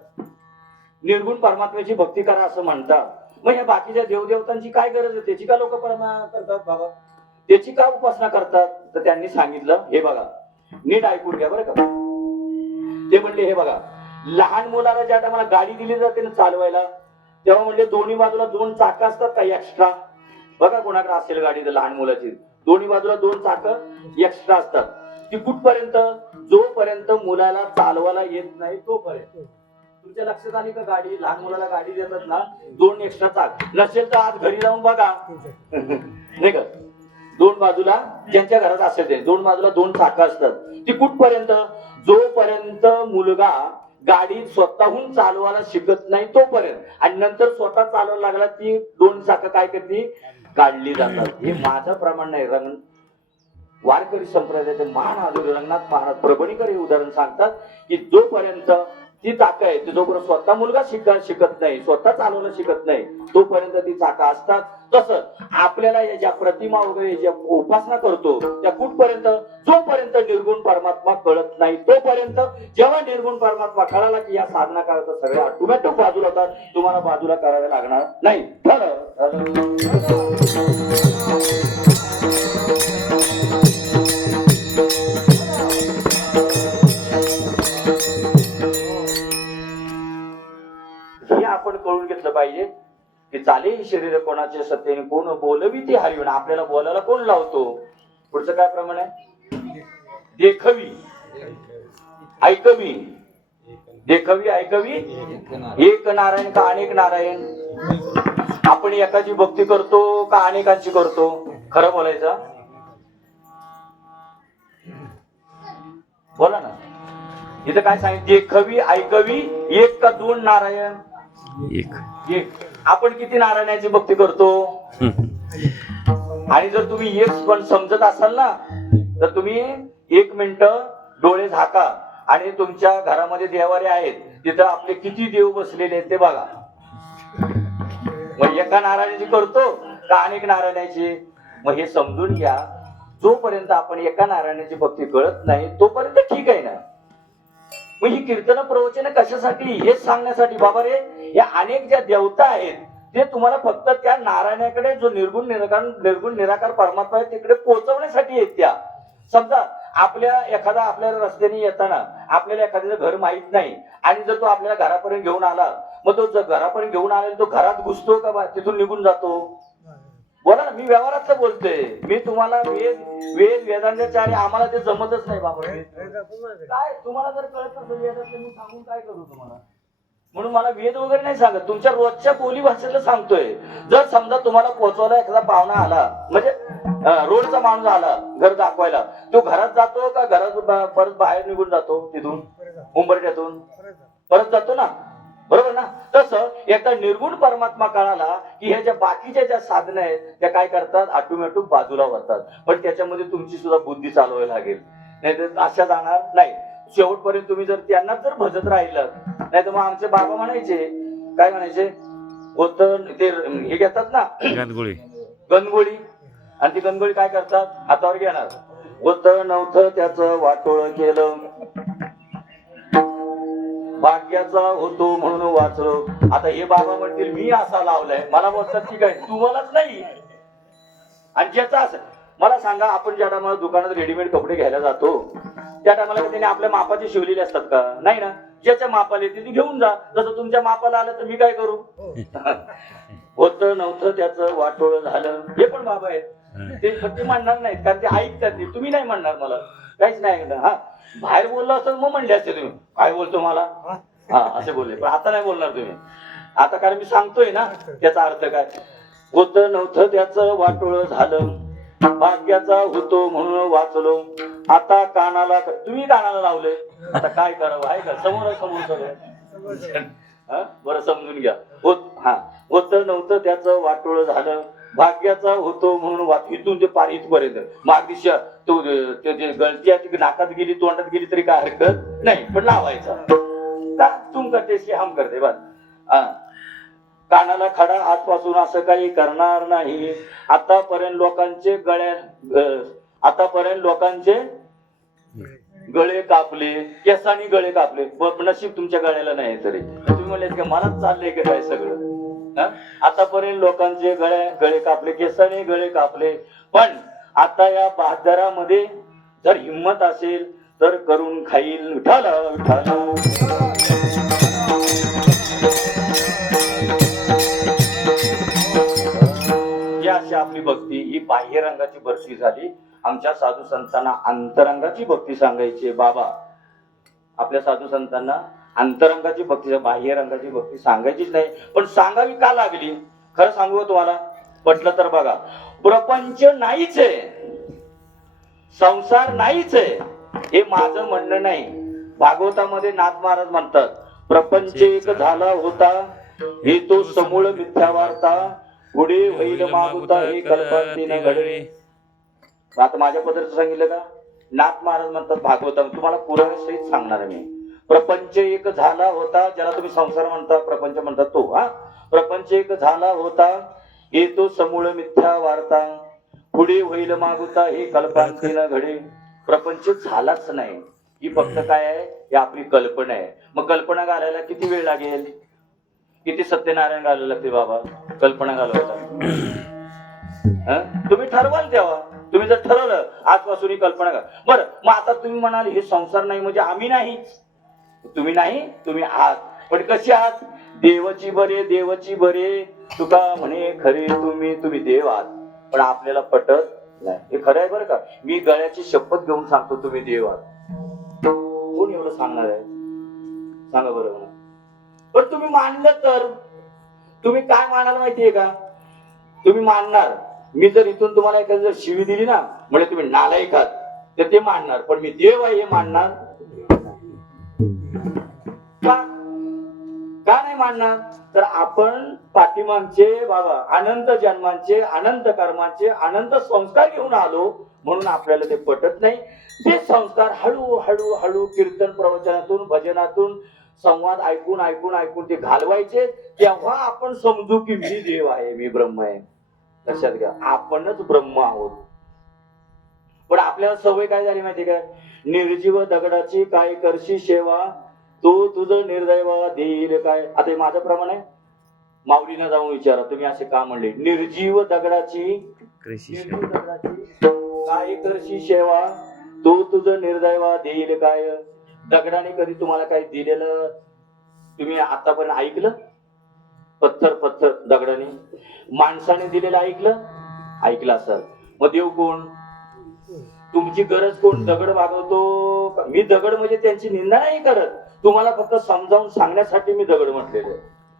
निर्गुण परमात्म्याची भक्ती करा असं म्हणता, मग ह्या बाकीच्या देवदेवतांची काय गरज आहे? त्याची का लोक करतात बाबा? त्याची का उपासना करतात? तर त्यांनी सांगितलं, हे बघा नीट ऐकून घ्या बरं का. ते म्हणले, हे बघा, लहान मुलाला ज्या टायमाला गाडी दिली जाते ना चालवायला, तेव्हा म्हणले दोन्ही बाजूला 2 चाकं असतात का एक्स्ट्रा? बघा कोणाकडे असेल गाडी तर लहान मुलाची, दोन्ही बाजूला 2 चाकं एक्स्ट्रा असतात. ती कुठपर्यंत? जोपर्यंत मुलाला चालवायला येत नाही तोपर्यंत. तुमच्या लक्षात आली का? गाडी लहान मुलाला गाडी देतात ना, 2 एक्स्ट्रा चाक. नसेल तर आज घरी जाऊन बघा नाही का, 2 बाजूला ज्यांच्या घरात असेल ते 2 बाजूला 2 चाकं असतात. ती कुठपर्यंत? जोपर्यंत मुलगा गाडी स्वतःहून चालवायला शिकत नाही तोपर्यंत. आणि नंतर स्वतः चालवायला लागला ती 2 चाकं काय करते? काढली जातात. हे माझं प्रमाण नाही, वारकरी संप्रदायाचे महान आदरणीय रंगनाथ महाराज प्रबणीकर हे उदाहरण सांगतात की जोपर्यंत ती चाकं आहे, जोपर्यंत स्वतः मुलगा शिकत नाही, स्वतः चालवणं शिकत नाही तोपर्यंत ती चाकं असतात. तसंच आपल्याला या ज्या प्रतिमा वगैरे ज्या उपासना करतो त्या कुठपर्यंत? जोपर्यंत निर्गुण परमात्मा कळत नाही तोपर्यंत. जेव्हा निर्गुण परमात्मा कळाला की या साधना करायचं सगळे ऑटोमॅटिक बाजूला होतात, तुम्हाला बाजूला करावे लागणार नाही. हे आपण कळून घेतलं पाहिजे की चाले शरीर कोणाचे सत्तेने कोण बोलवी ती हरविण. आपल्याला बोलायला कोण लावतो? पुढचं काय प्रमाण आहे? देखवी ऐकवी, देखवी ऐकवी एक नारायण का अनेक नारायण? आपण एकाची भक्ती करतो का अनेकांची करतो? खरं बोलायचं, बोला ना. इथं काय सांगितलं? देखवी ऐकवी एक का 2 नारायण? एक. आपण किती नारायणाची भक्ती करतो? आणि जर तुम्ही एक पण समजत असाल ना तर तुम्ही 1 मिनिट डोळे झाका आणि तुमच्या घरामध्ये देवारे आहेत तिथं आपले किती देव बसलेले आहेत ते बघा. मग एका नारायणाची करतो का अनेक नारायणाची? मग हे समजून घ्या, जोपर्यंत आपण एका नारायणाची भक्ती कळत नाही तोपर्यंत ठीक आहे ना. मग ही कीर्तन प्रवचन कशासाठी? हेच सांगण्यासाठी बाबा रे, या अनेक ज्या देवता आहेत ते तुम्हाला फक्त त्या नारायणाकडे जो निर्गुण निराकार परमात्मा आहे तिकडे पोहोचवण्यासाठी आहेत. त्या समजा आपल्या रस्त्याने येताना आपल्याला एखाद्याचं घर माहित नाही आणि जर तो आपल्याला घरापर्यंत घेऊन आला, मग तो जर घरापर्यंत घेऊन आला तो घरात घुसतो का तिथून निघून जातो? बोला ना, मी व्यवहारातलं बोलतोय. मी तुम्हाला वेदांताचार्य आम्हाला ते जमतच नाही बाबा. काय तुम्हाला जर कळत नसेल वेदांत मी सांगून काय करू तुम्हाला? म्हणून मला वेद वगैरे नाही सांगत, तुमच्या रोजच्या बोली भाषेतलं सांगतोय. जर समजा तुम्हाला पोहोचवायला एखादा पाहुणा आला, म्हणजे रोडचा माणूस आला घर दाखवायला, तो घरात जातो का घरात परत बाहेर निघून जातो तिथून? उंबरठ्यातून परत जातो ना, बरोबर ना? तसं एकदा निर्गुण परमात्मा कळाला की ह्या ज्या बाकीच्या ज्या साधनं आहेत त्या काय करतात, ऑटोमॅटिक बाजूला होतात. पण त्याच्यामध्ये तुमची सुद्धा बुद्धी चालवायला लागेल, नाही तर अशा जाणार नाही. शेवटपर्यंत तुम्ही जर त्यांना जर भजत राहिलं, नाही तर मग आमचे बाबा म्हणायचे, काय म्हणायचे, होत ते हे घेतात ना गांधगुळी गणगोळी, आणि ती गणगोळी काय करतात, हातावर घेणार, होत नव्हतं त्याचं वाटोळ केलं, भाग्याचा होतो म्हणून वाचलो. आता हे बाबा म्हणतील मी असा लावलाय, मला बोलतात की काय तुम्हालाच नाही. आणि ज्याचा असं मला सांगा, आपण ज्या टायमाला दुकानात रेडीमेड कपडे घ्यायला जातो त्या टायमाला त्याने आपल्या मापाचे शिवलेले असतात का? नाही ना. ज्याच्या मापाला येते ती घेऊन जा. जसं तुमच्या मापाला आलं तर मी काय करू? होत नव्हतं त्याचं वाटोळ झालं, हे पण बाबा आहेत. ते फक्त म्हणणार नाहीत, कारण ते ऐकतात. तुम्ही नाही म्हणणार, मला काहीच नाही ऐकणार. हा, बाहेर बोललो असतं मग म्हणले असते तुम्ही, काय बोलतो मला, हा असे बोलले. पण आता नाही बोलणार तुम्ही आता, कारण मी सांगतोय ना त्याचा अर्थ काय. होत नव्हतं त्याचं वाटोळ झालं, भाग्याचा होतो म्हणून वाचलो. आता कानाला, तुम्ही कानाला लावले, आता काय करावं आहे का? समोर सगळं बरं समजून घ्या. होत नव्हतं त्याचं वाटोळ झालं, भाग्याचा होतो म्हणून इथून ते पार इथपर्यंत मागदिश तो गळती आहे नाकात गेली तोंडात गेली तरी काय हरकत नाही, पण लावायचा. तुम करतेस की हम करते बस. कानाला खडा आजपासून असं काही करणार नाही. आतापर्यंत लोकांचे गळे कापले, केसानी गळे कापले, नशीब तुमच्या गळ्याला नाही तरी तुम्ही म्हणले की मलाच चाललंय की काय सगळं. आतापर्यंत लोकांचे गळे कापले, केसाने गळे कापले, पण आता या बहादरामध्ये जर हिंमत असेल तर करून खाईल विठाला विठाला. ही अशी आपली भक्ती, ही बाह्य रंगाची भक्ती झाली. आमच्या साधू संतांना अंतरंगाची भक्ती सांगायची. बाबा आपल्या साधू संतांना अंतरंगाची भक्ती, बाह्य रंगाची भक्ती सांगायचीच नाही. पण सांगावी का लागली? खरं सांगू तुम्हाला, पटलं तर बघा. प्रपंच नाहीच आहे, संसार नाहीच आहे, हे माझं म्हणणं नाही. भागवतामध्ये नाथ महाराज म्हणतात, प्रपंच एक झाला होता, हे तो समूळ मिथ्या वार्ता, पुढे होईल मागुता हे कल्पनेने घडले. आता माझ्या पद्धतीचं सांगितलं का? नाथ महाराज म्हणतात भागवतात, तुम्हाला पुराव्यासहित सांगणार आहे मी. प्रपंच एक झाला होता, ज्याला तुम्ही संसार म्हणता, प्रपंच म्हणतात तो. प्रपंच एक झाला होता, हे तो समूळ मिथ्या वार्ता, पुढे होईल मागुता हे कल्पनेने घडे. प्रपंच झालाच नाही, ही फक्त काय आहे, ही आपली कल्पना आहे. मग कल्पना घालायला किती वेळ लागेल? किती सत्यनारायण घालायला लागते बाबा कल्पना घालवायला? तुम्ही ठरवाल तेव्हा. तुम्ही जर ठरवलं आजपासून ही कल्पना घाल, बरं मग आता तुम्ही म्हणाल हे संसार नाही म्हणजे आम्ही नाही. तुम्ही नाही, तुम्ही आहात. पण कशी आहात? देवची बरे, देवची बरे, तुका म्हणे खरे तुम्ही देव आहात. पण आपल्याला पटत नाही. हे खरं आहे बरं का. मी गळ्याची शपथ घेऊन सांगतो तुम्ही देव आहात. कोण एवढं सांगणार आहे? सांगा बरं. पण तुम्ही मानलं तर तुम्ही काय मानाल माहितीये का? तुम्ही मानणार, मी जर इथून तुम्हाला एखादी जर शिवी दिली ना, म्हणजे तुम्ही नालायक आहात, तर ते मानणार. पण मी देव आहे हे मानणार का? का नाही मानणार? तर आपण पाठीमागचे बाबा अनंत जन्मांचे, अनंत कर्मांचे, अनंत संस्कार घेऊन आलो, म्हणून आपल्याला ते पटत नाही. ते संस्कार हळू हळू हळू कीर्तन प्रवचनातून, भजनातून, संवाद ऐकून ऐकून ऐकून ते घालवायचे. तेव्हा आपण समजू की मी देव आहे, मी ब्रह्म आहे. लक्षात घ्या, आपणच ब्रह्म आहोत. पण आपल्याला सवय काय झाली माहिती काय? निर्जीव दगडाची काय करशी सेवा, तो तुझं निर्दैवा देईल काय. आता माझं प्रमाण आहे, माऊलीनं जाऊन विचारा तुम्ही असे का म्हणले. निर्जीव दगडाची काय करशी सेवा, तो तुझं निर्दैवा देईल काय. दगडाने कधी तुम्हाला काही दिलेलं तुम्ही आतापर्यंत ऐकलं? पत्थर दगडाने, माणसाने दिलेलं ऐकलं असेल. मग देव कोण? तुमची गरज कोण? दगड भागवतो. मी दगड म्हणजे त्यांची निंदा नाही करत, तुम्हाला फक्त समजावून सांगण्यासाठी मी दगड म्हटलेलं.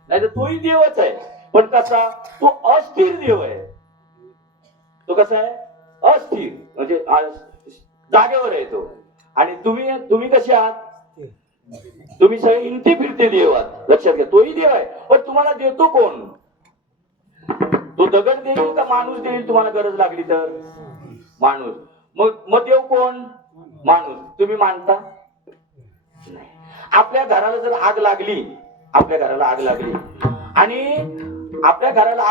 नाही तर तोही देवच आहे, पण कसा? तो अस्थिर देव आहे. तो कसा आहे? अस्थिर, म्हणजे जागेवर आहे तो. आणि तुम्ही कसे आहात? तुम्ही सगळे हिंडते फिरते देव आहात, लक्षात घ्या. तोही देव आहे, पण तुम्हाला देतो कोण? तो दगड देईल का माणूस देईल तुम्हाला गरज लागली तर? माणूस. मग देव कोण? माणूस. तुम्ही मानता नाही. आपल्या घराला जर आग लागली, आपल्या घराला आग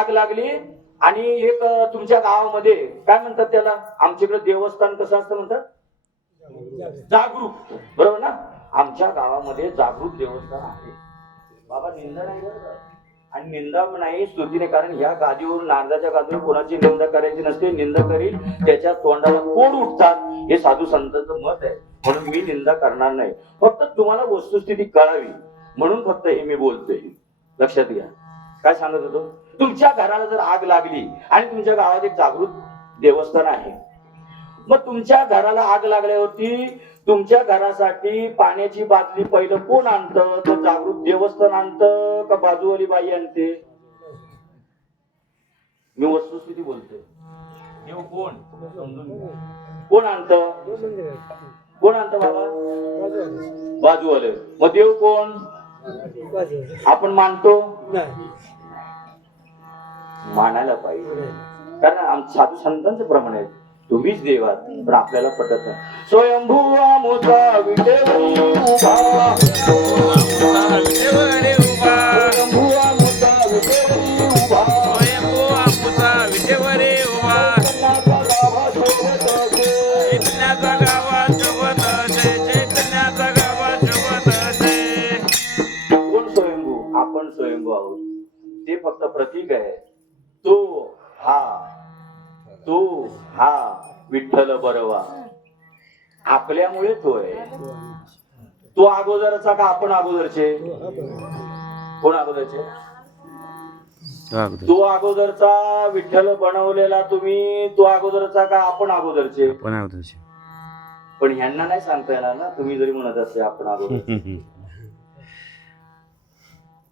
लागली आणि एक तुमच्या गावामध्ये काय म्हणतात त्याला, आमच्याकडे देवस्थान कसं असतं म्हणतात, जागरूक, बरोबर ना? आमच्या गावामध्ये जागरूक देवस्थान आहे. बाबा निंदा नाही बरं का? आणि निंदा नाही, स्तुती नाही. कारण ह्या गादीवर, नारदाच्या गादीवर कोणाची निंदा करायची नसते. निंदा करील त्याच्या तोंडाला कोड उठतात, हे साधू संतांचं मत आहे. म्हणून मी निंदा करणार नाही. फक्त तुम्हाला वस्तुस्थिती कळावी म्हणून फक्त हे मी बोलतोय. लक्षात घ्या. काय सांगत होतो? तुमच्या घराला जर आग लागली आणि तुमच्या गावात एक जागृत देवस्थान आहे, मग तुमच्या घराला आग लागल्यावरती तुमच्या घरासाठी पाण्याची बादली पहिलं कोण आणतं? तर जागृत देवस्थान आणतं का बाजूवाली बाई आणते? मी वस्तुस्थिती बोलतोय. देव कोण समजून घ्या. कोण आणतं? कोण आणतं बाबा? बाजूवाले. मग देव कोण? आपण मानतो? मानायला पाहिजे. कारण साधू संतांचं प्रमाण आहे, तुम्हीच देवात, पण आपल्याला पटत नाही. स्वयंभू आमोचा विटेवरी उभा, विटेवरी उभा, स्वयंभू आमोचा विटेवरी उभा, स्वयंभू आमचा विटेवरी उभा, चैतन्याचा गावा शोभत असे, चैतन्याचा गावा शोभत असे. कोण स्वयंभू? आपण स्वयंभू आहोत. ते फक्त प्रतीक आहे. तो हा विठ्ठल बरवा आपल्यामुळे तो आहे. तो अगोदरचा का आपण अगोदरचे? कोण अगोदरचे? तो अगोदरचा विठ्ठल बनवलेला तुम्ही, तो अगोदरचा का आपण अगोदरचे? पण ह्यांना नाही सांगता येणार ना, तुम्ही जरी म्हणत असते आपण अगोदरचे.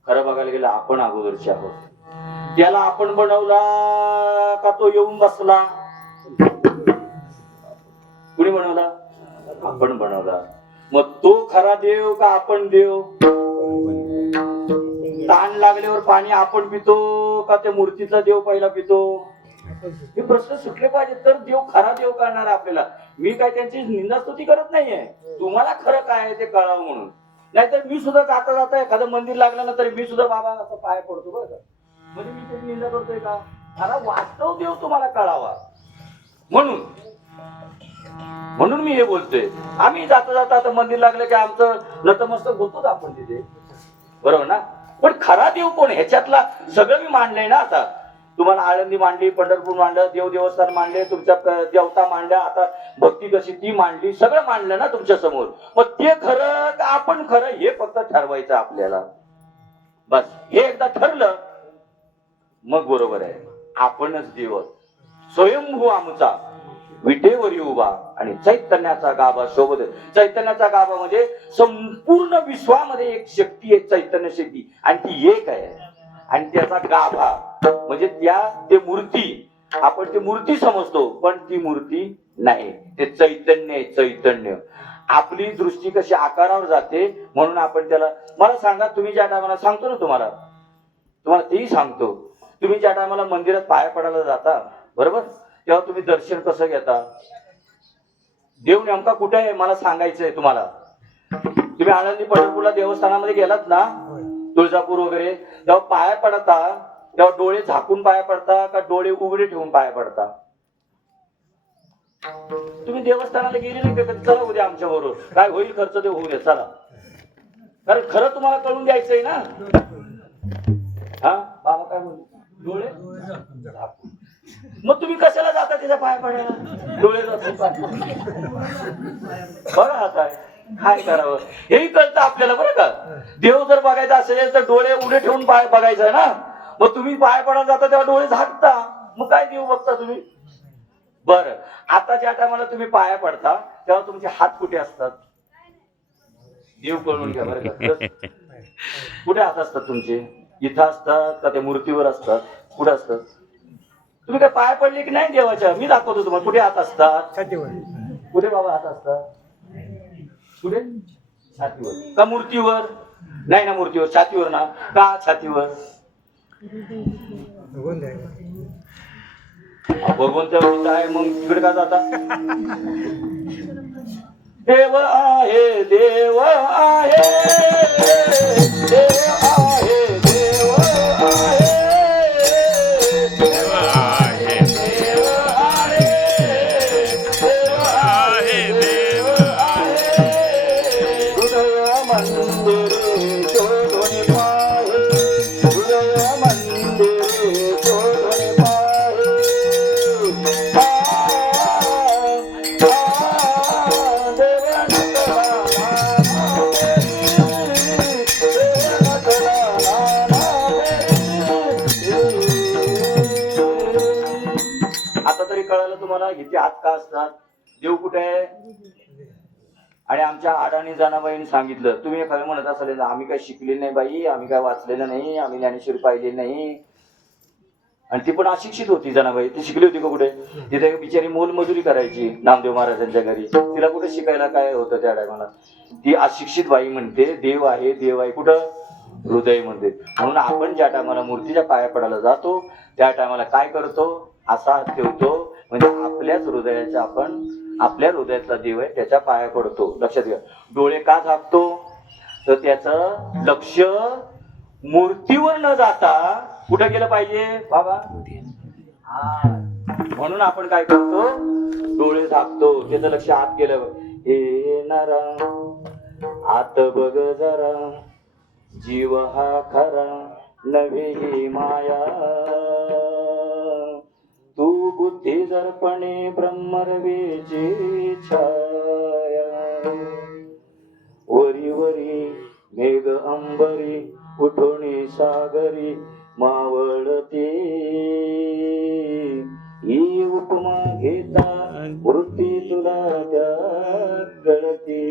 खरं बघायला गेलं आपण अगोदरचे आहोत. त्याला आपण बनवला का तो येऊन बसला? कुणी बनवला? आपण बनवला. मग तो खरा देव का आपण देव? ताण लागल्यावर पाणी आपण पितो का त्या मूर्तीतला देव पहिला पितो? हे प्रश्न सुटले पाहिजे, तर देव खरा देव करणार आपल्याला. मी काय त्यांची निंदास्तुती करत नाहीये, तुम्हाला खरं काय आहे ते कळावं म्हणून. नाहीतर मी सुद्धा जाता जाता एखादं मंदिर लागलं ना, तरी मी सुद्धा बाबा असं पाय पडतो बरं का. म्हणजे मी त्याची निंदा करतोय का? खरा वास्तव देव तुम्हाला कळावा म्हणून मी हे बोलतोय. आम्ही जाता जाता आता मंदिर लागलं की आमचं नतमस्तक होतोच आपण तिथे, बरोबर ना? पण खरा देव कोण ह्याच्यातला सगळं मी मांडलंय ना. आता तुम्हाला आळंदी मांडली, पंढरपूर मांडलं, देव देवस्थान मांडले, तुमच्या देवता मांडल्या, आता भक्ती कशी ती मांडली, सगळं मांडलं ना तुमच्या समोर. मग ते खरं का आपण खरं हे फक्त ठरवायचं आपल्याला. बस हे एकदा ठरलं मग बरोबर आहे. आपणच देव, स्वयंभू आमचा विटेवरी उभा आणि चैतन्याचा गाभा शोभत. चैतन्याचा गाभा म्हणजे संपूर्ण विश्वामध्ये एक शक्ती आहे, चैतन्य शक्ती, आणि ती एक आहे. आणि त्याचा गाभा म्हणजे ते मूर्ती, आपण ती मूर्ती समजतो पण ती मूर्ती नाही, ते चैतन्य आहे. चैतन्य. आपली दृष्टी कशी आकारावर जाते म्हणून आपण त्याला. मला सांगा, तुम्ही ज्या टायमाला सांगतो ना, तुम्हाला तेही सांगतो, तुम्ही ज्या टायमाला मंदिरात पाया पडायला जाता, बरोबर, तेव्हा तुम्ही दर्शन कसं घेता? देव नेमका कुठे आहे मला सांगायचंय तुम्हाला. तुम्ही आळंदी पंढरपूरला देवस्थानामध्ये गेलात ना, तुळजापूर वगैरे, तेव्हा पाया पडता तेव्हा डोळे झाकून पाया पडता का डोळे उघडे ठेवून पाया पडता? तुम्ही देवस्थानाला गेले नाही का? चला उद्या आमच्या बरोबर, काय होईल खर्च ते होऊ द्या, चला. कारण खरं तुम्हाला कळून द्यायचंय ना. हा बाबा काय म्हणतो? डोळे झाकून. मग तुम्ही कशाला जाता त्याच्या पाया पडायला? डोळे झाकून बघा आता काय करावं हेही कळतं आपल्याला, बरं का. देव जर बघायचा असेल तर डोळे उघडे ठेवून पाय बघायचा आहे ना. मग तुम्ही पाय पडायला जाता तेव्हा डोळे झाकता, मग काय देव बघता तुम्ही? बरं, आता ज्या टायमाला तुम्ही पाया पडता तेव्हा तुमचे हात कुठे असतात? देव कळून घ्या बरं का. कुठे हात असतात तुमचे? इथं असतात का त्या मूर्तीवर असतात? कुठे असतात? तुम्ही काय पाया पडले की नाही देवाच्या? मी दाखवतो तुम्हाला कुठे हात असतात. कुठे बाबा हात असतात? कुठे? छातीवर का मूर्तीवर? नाही ना मूर्तीवर, छातीवर ना. का छातीवर? भगवंत आहे मग तिकडे का जाता? देव आहे देव आहे देव आहे देव आहे देव आहे देव आहे देव आहे देव आहे हृदय मंदिर शोधून पाहे हृदय मंदिर शोधून पाहे आता तरी कळालं तुम्हाला इथे हात का असतात? देव कुठे आहे? आणि आमच्या आडाणी जनाबाईंनी सांगितलं, तुम्ही खरं म्हणत असाल ना, आम्ही काय शिकलेलं नाही बाई, आम्ही काय वाचलेलं नाही, आम्ही ज्ञानेश्वरी पाहिलेली नाही. आणि ती पण अशिक्षित होती जनाबाई. ती शिकली होती का कुठे? तिथे बिचारी मोलमजुरी करायची नामदेव महाराजांच्या घरी. तिला कुठे शिकायला काय होतं त्या टायमाला? ती अशिक्षित बाई म्हणते देव आहे देव आहे. कुठं? हृदय मध्ये. म्हणून आपण ज्या टायमाला मूर्तीच्या पाया पडायला जातो त्या टायमाला काय करतो? असा हात ठेवतो, म्हणजे आपल्याच हृदयाच्या आपण आपल्या हृदयातला देव आहे त्याच्या पाया पडतो. लक्षात घ्या. डोळे का झाकतो? तर त्याचं लक्ष मूर्तीवर न जाता कुठं गेलं पाहिजे बाबा? म्हणून आपण काय करतो? डोळे झाकतो, त्याचं लक्ष आत गेलं. हे नरा आत बघ जरा, जीव हा खरा नव्हे ही माया. तू बुद्धी दर्पणे ब्रह्मरवेची छाया. वरी वरी मेघ अंबरी उठोणी सागरी मावळते. ही उपमा घेता वृत्ती तुला त्यात गळते.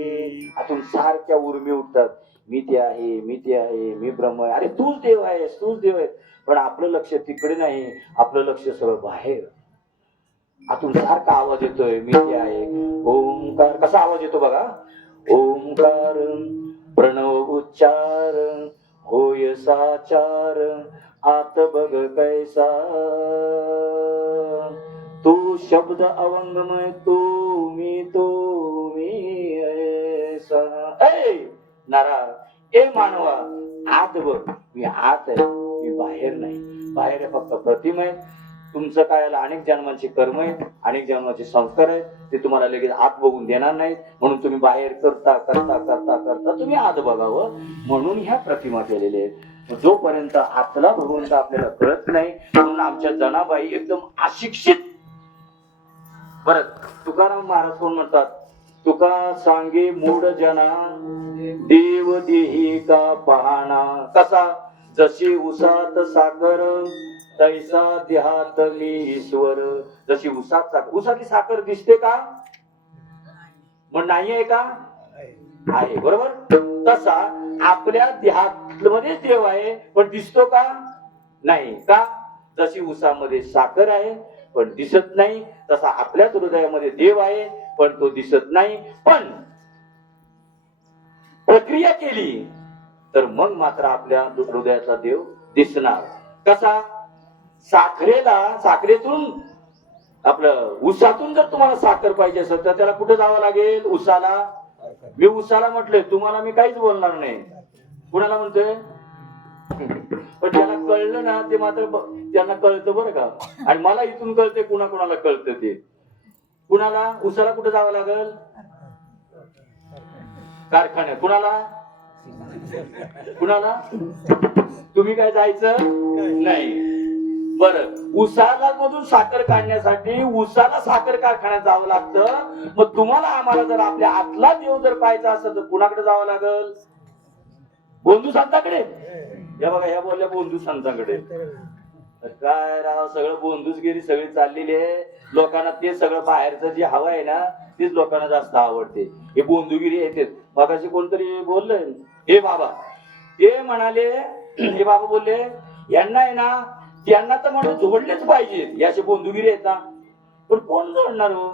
आतून सारख्या उर्मी उठतात, मी ते आहे मी ते आहे मी ब्रह्म आहे. अरे तूच देव आहेस तूच देव आहे. पण आपलं लक्ष तिकडे नाही, आपलं लक्ष सगळं बाहेर. आतून सारखा आवाज येतोय मी ते आहे. ओंकार कसा आवाज येतो बघा. ओंकार प्रणव उच्चार होय साचार आत बघ कैसा. तू शब्द अवंगमय तू मी ऐसा. ए नारा ए मानवा आत बघ, मी आत आहे मी बाहेर नाही. बाहेर आहे फक्त प्रतिमा आहे. तुमचं काय अनेक जन्मांचे कर्म आहेत, अनेक जन्माचे संस्कार आहेत, ते तुम्हाला लगेच आत बघून देणार नाहीत. म्हणून तुम्ही बाहेर करता करता करता करता तुम्ही आत बघावं म्हणून ह्या प्रतिमा केलेल्या आहेत. जोपर्यंत आतला भगवंत आपल्याला कळत नाही, म्हणून आमच्या जनाबाई एकदम अशिक्षित. बरं तुकाराम महाराज कोण म्हणतात? तुका सांगे मूढ जना देव देही का पाहणा. कसा? जशी उसात साखर तैसा देहात मी ईश्वर. जशी उसात साखर, उसातली साखर दिसते का? मग नाही आहे का? आहे. बरोबर. तसा आपल्या देहात मध्ये देव आहे पण दिसतो का? नाही. का? जशी उसामध्ये साखर आहे पण दिसत नाही, तसा आपल्याच हृदयामध्ये देव आहे पण तो दिसत नाही. पण प्रक्रिया केली तर मग मात्र आपल्या हृदयाचा देव दिसणार. कसा? साखरेतून आपलं उसातून जर तुम्हाला साखर पाहिजे असेल तर त्याला कुठे जावं लागेल? उसाला. मी उसाला म्हटलंय, तुम्हाला मी काहीच बोलणार नाही. कुणाला म्हणतोय? पण ज्याला कळलं ना ते मात्र त्यांना कळतं बरं का. आणि मला इथून कळते कुणाला कळतं ते. कुणाला? उसाला कुठे जावं लागेल? कारखान्यात. कुणाला? तुम्ही काय जायचं नाही. बरं, उसाला मधून साखर काढण्यासाठी उसाला साखर कारखान्यात जावं लागतं. मग तुम्हाला आम्हाला जर आपल्या आतला देव जर पाहायचा असेल तर कुणाकडे जावं लागेल? बोंधू संतांकडे. या बघा ह्या बोलल्या बोंधू संतांकडे. काय राव, सगळं बोंधूसगिरी सगळी चाललेली आहे. लोकांना ते सगळं बाहेरचं जे हवं आहे ना तेच लोकांना जास्त आवडते. हे बोंधुगिरी येते. मगाशी कोणतरी बोललंय, हे बाबा ते म्हणाले, हे बाबा बोलले यांना आहे ना त्यांना तर म्हणून जोडलेच पाहिजे. याचे बोंधुगिरी आहेत ना. पण कोण जोडणार हो?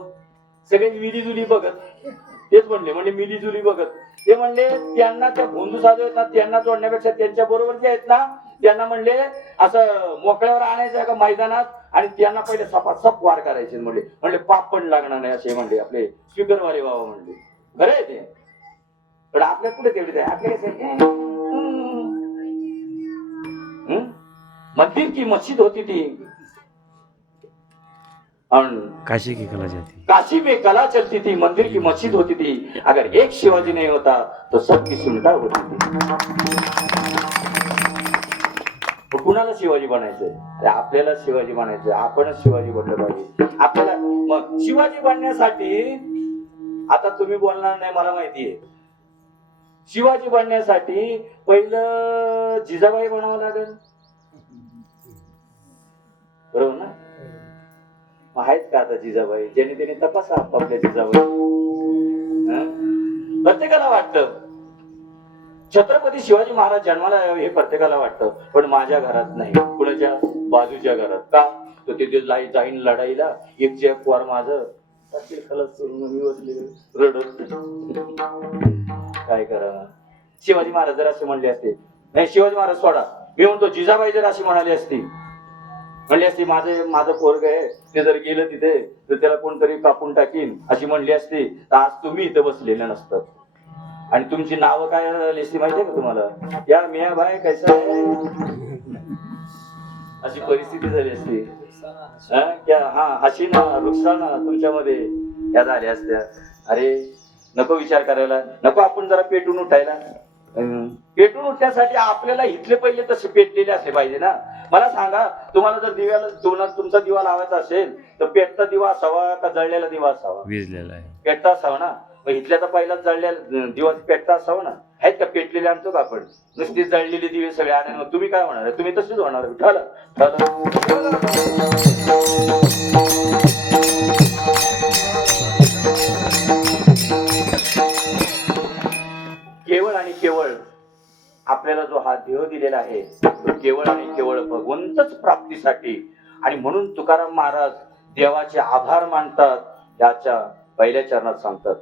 सगळे मिलीजुली बघत. तेच म्हणले म्हणजे मिलीजुली बघत. ते म्हणले त्यांना त्या भोंदू साधू आहेत ना त्यांना जोडण्यापेक्षा त्यांच्या बरोबर जे आहेत ना त्यांना म्हणले असं मोकळ्यावर आणायचं का मैदानात आणि त्यांना पहिले सपासप वार करायचे म्हणले पाप पण लागणार नाही असे म्हणले आपले स्पीकरवाले बाबा म्हणले खरं आहे ते. पण आपल्या कुठे तेवढे आपल्या मंदिर की मस्जिद होती थी काशी की कला जाती, काशी में कला चलती थी, मंदिर की मस्जिद होती थी. अगर एक शिवाजी नहीं होता तो सबकी सुनता होती थी. मग कुणाला शिवाजी बनायचंय? अरे आपल्याला शिवाजी बनायचंय. आपणच शिवाजी बनलं पाहिजे. आपल्याला मग शिवाजी बनण्यासाठी आता तुम्ही बोलणार नाही मला माहितीये. शिवाजी बनण्यासाठी पहिलं जिजाबाई बनावं लागेल बरोबर ना. आहेत का आता जिजाबाई? ज्याने त्याने तपासा आपल्या जिजाबाई. प्रत्येकाला वाटतं छत्रपती शिवाजी महाराज जन्माला यावे हे प्रत्येकाला वाटतं, पण माझ्या घरात नाही, कुणाच्या बाजूच्या घरात. का तो तिथे जाईन लढाईला एकच्या एक वार माझं खलस करून मी बसले रडत. काय करा. शिवाजी महाराज जर असे म्हणले असते नाही शिवाजी महाराज सोडा, मी म्हणतो जिजाबाई जर अशी म्हणाली असती म्हणली असती माझं पोरग आहे ते जर गेलं तिथे तर त्याला कोणतरी कापून टाकीन अशी म्हणली असती तर आज तुम्ही इथं बसलेले नसतात. आणि तुमची नावं काय झाली असती माहितीये का तुम्हाला? या मिया भाई कैसा आहे अशी परिस्थिती झाली असती. हसीना रुखसाना तुमच्यामध्ये या झाल्या असत्या. अरे नको विचार करायला, नको आपण जरा पेटून उठायला. पेटून उठण्यासाठी आपल्याला इथले पहिले तसे पेटलेले असले पाहिजे ना. मला सांगा तुम्हाला जर दिव्याला तुमचा दिवा लावायचा असेल तर पेटता दिवा असावा का जळलेला दिवा असावा? विजलेला आहे. पेटता असावा ना. मग इथल्या तर पहिलाच जळलेला दिवा पेटता असावा ना. आहेत का पेटलेले आणतो का आपण? नुसती जळलेले दिवे सगळे आणि मग तुम्ही काय होणार? तुम्ही तसेच होणार. केवळ आणि केवळ आपल्याला जो हा देह दिलेला आहे तो केवळ आणि केवळ भगवंतच प्राप्तीसाठी. आणि म्हणून तुकाराम महाराज देवाचे आभार मानतात. त्याच्या पहिल्या चरणात सांगतात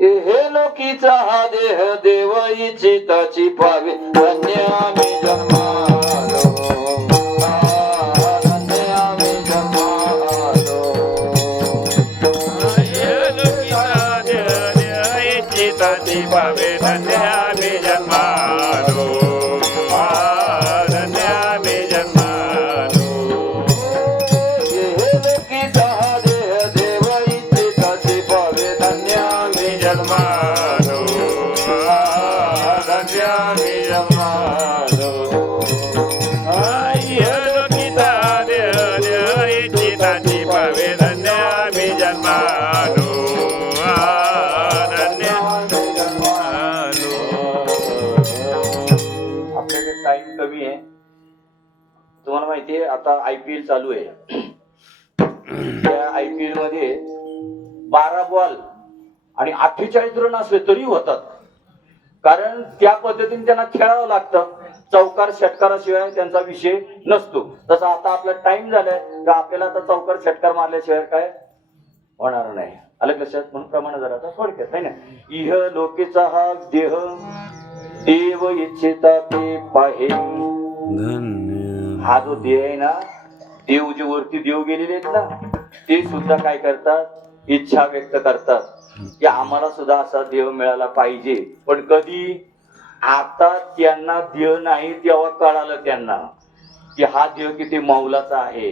हे लोकीचा हा देह देव इच्छिताची पावे धन्य आम्ही जन्मालो, धन्य आम्ही जन्मालो. इच्छिताची पावे धन्य आम्ही जन्मालो, धन्य आम्ही जन्मालो. हे लोकीचा हा देह देव इच्छिताची पावे धन्य आम्ही जन्मालो, धन्य आम्ही जन्मालो. लोकिता देह इच्छिताची पावे धन्य आम्ही जन्मालो, धन्य जन्मालो. आपल्याकडे टाइम कमी आहे. तुम्हाला माहितीये आता IPL चालू आहे. त्या IPL मध्ये 12 बॉल आणि 48 रन असले तरी होतात, कारण त्या पद्धतीने त्यांना खेळावं लागतं. चौकार षटकाराशिवाय त्यांचा विषय नसतो. तसा आता आपला टाइम झालाय तर आपल्याला आता चौकार षटकार मारल्याशिवाय काय होणार नाही. अलग लक्षात. म्हणून प्रमाण जरा आता थोडक्यात आहे ना. इह लोकेचा हा देह देव इच्छिता ते पाहे. धन्य हा जो देह आहे ना, देव जे वरती देव गेलेले आहेत ना ते सुद्धा काय करतात? इच्छा व्यक्त करतात की आम्हाला सुद्धा असा देव मिळाला पाहिजे. पण कधी? आता त्यांना देव नाही तेव्हा कळालं त्यांना की हा देव किती मौलाचा आहे.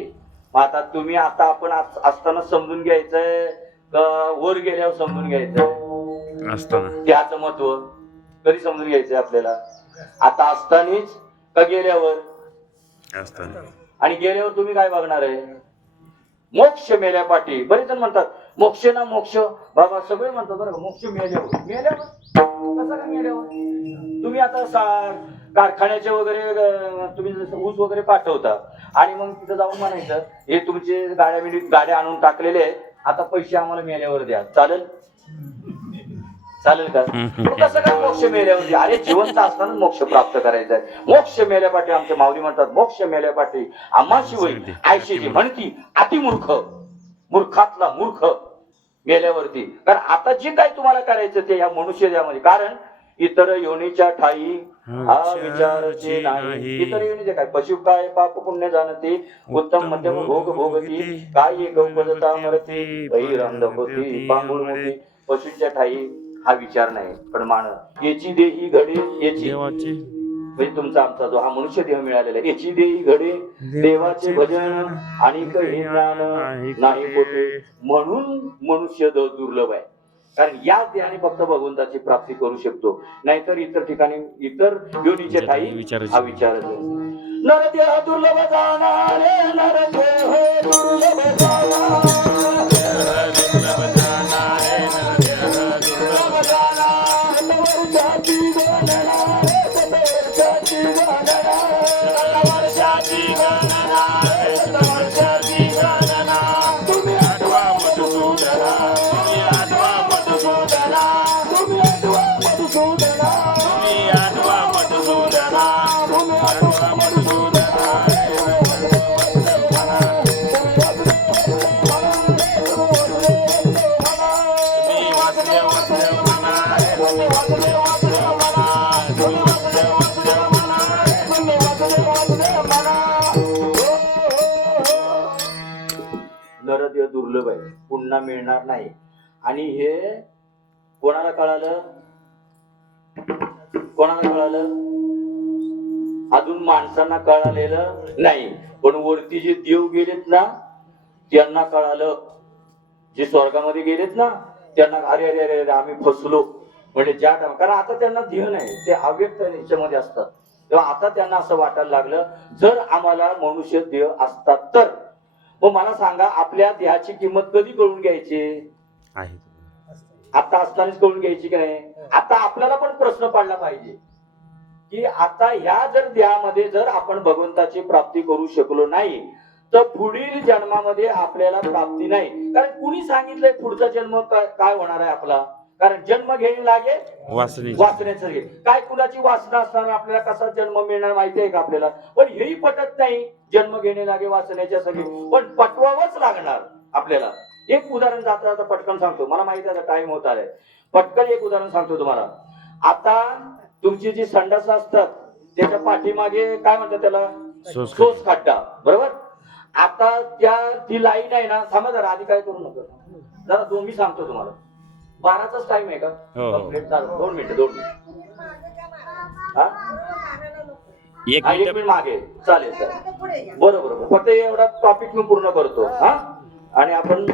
मग आता तुम्ही आता आपण असताना समजून घ्यायचंय का वर गेल्यावर समजून घ्यायचंय? असताना त्याचं महत्व कधी समजून घ्यायचंय आपल्याला? आता असतानीच का गेल्यावर? असताना. आणि गेल्यावर तुम्ही काय बघणार आहे? मोक्ष मेल्या पाठी. बरेच जण म्हणतात मोक्ष ना मोक्ष. बाबा सगळे म्हणतात बरं मोक्ष मेल्यावर. मेल्यावर कसं काय मेल्यावर? तुम्ही आता कारखान्याचे वगैरे तुम्ही जसं ऊस वगैरे पाठवता आणि मग तिथं जाऊन म्हणायचं हे तुमचे गाड्या आणून टाकलेले आहेत, आता पैसे आम्हाला मेल्यावर द्या. चालेल? चालेल का? कसं काय मोक्ष मेल्यावर द्या? अरे जिवंत असताना मोक्ष प्राप्त करायचा आहे. मोक्ष मेल्यापाठी आमचे माऊली म्हणतात मोक्ष मेल्यापाठी आम्हाशी होईल आयशीची म्हणती अतिमूर्ख. मूर्खातला मूर्ख गेल्यावरती. कारण आता जे काही तुम्हाला करायचं ते या मनुष्य देहामध्ये, कारण इतर योनीच्या ठाई हा विचारचे नाही. इतर योनीचे काय, पशु काय पाप पुण्य जाणते, उत्तम मध्यम भोग भोगती, काय गौपदता मरती, बहिरंध होती पांगुळ मोठी. पशूच्या ठाई हा विचार नाही, पण मानव याची देही घडे, याची देवाचे म्हणजे तुमचा आमचा जो हा मनुष्य देह मिळालेला आहे, याची देही घडे देवाचे भजन आणि काही ज्ञान नाही कोठे. म्हणून मनुष्य दुर्लभ आहे, कारण या देहाने फक्त भगवंताची प्राप्ती करू शकतो, नाहीतर इतर ठिकाणी इतर योनीचे ठाई हा विचारच आहे. नरदेह दुर्लभ जाणारे, नरदेह दुर्लभ जाणारे, नरदेह दुर्लभ आहे, पुन्हा मिळणार नाही. आणि हे कोणाला कळालं, कोणाला कळालं? अजून माणसांना कळालेलं नाही, पण वरती जे देव गेलेत ना त्यांना कळालं. जे स्वर्गामध्ये गेलेत ना त्यांना अरे अरे अरे आम्ही फसलो. म्हणजे ज्या टाइम, कारण आता त्यांना देह नाही, ते अव्यक्त याच्यामध्ये असतात, तेव्हा आता त्यांना असं वाटायला लागलं जर आम्हाला मनुष्य देह असतात तर. मग मला सांगा, आपल्या देहाची किंमत कधी कळून घ्यायची? आहे आता असतानाच कळून घ्यायची की नाही? आता आपल्याला पण प्रश्न पडला पाहिजे की आता ह्या जर देहामध्ये जर आपण भगवंताची प्राप्ती करू शकलो नाही तर पुढील जन्मामध्ये आपल्याला प्राप्ती नाही. कारण कुणी सांगितलंय पुढचा जन्म काय होणार आहे आपला? कारण जन्म घेणे लागे वासनेचं घे. काय कुणाची वासना असणार, आपल्याला कसा जन्म मिळणार माहिती आहे का आपल्याला? पण हेही पटत नाही, जन्म घेणे लागे वासनेच्या सगळे, पण पटवावंच लागणार आपल्याला. एक उदाहरण जाता जाता पटकन सांगतो, मला माहिती आहे टाइम होत आहे, पटकन एक उदाहरण सांगतो तुम्हाला. आता तुमची जी संडास असतात त्याच्या पाठीमागे काय म्हणतात त्याला, सोस खड्डा, बरोबर? आता ती लाईन आहे ना, थांबा जरा, आधी काय करू नका जरा, मी सांगतो तुम्हाला. 12चाच टाइम आहे का? कंप्लीट 2 मिनिटं. हा, एक मिनिट मागे चालेल सर, बरोबर. फक्त एवढा टॉपिक मी पूर्ण करतो हा, आणि आपण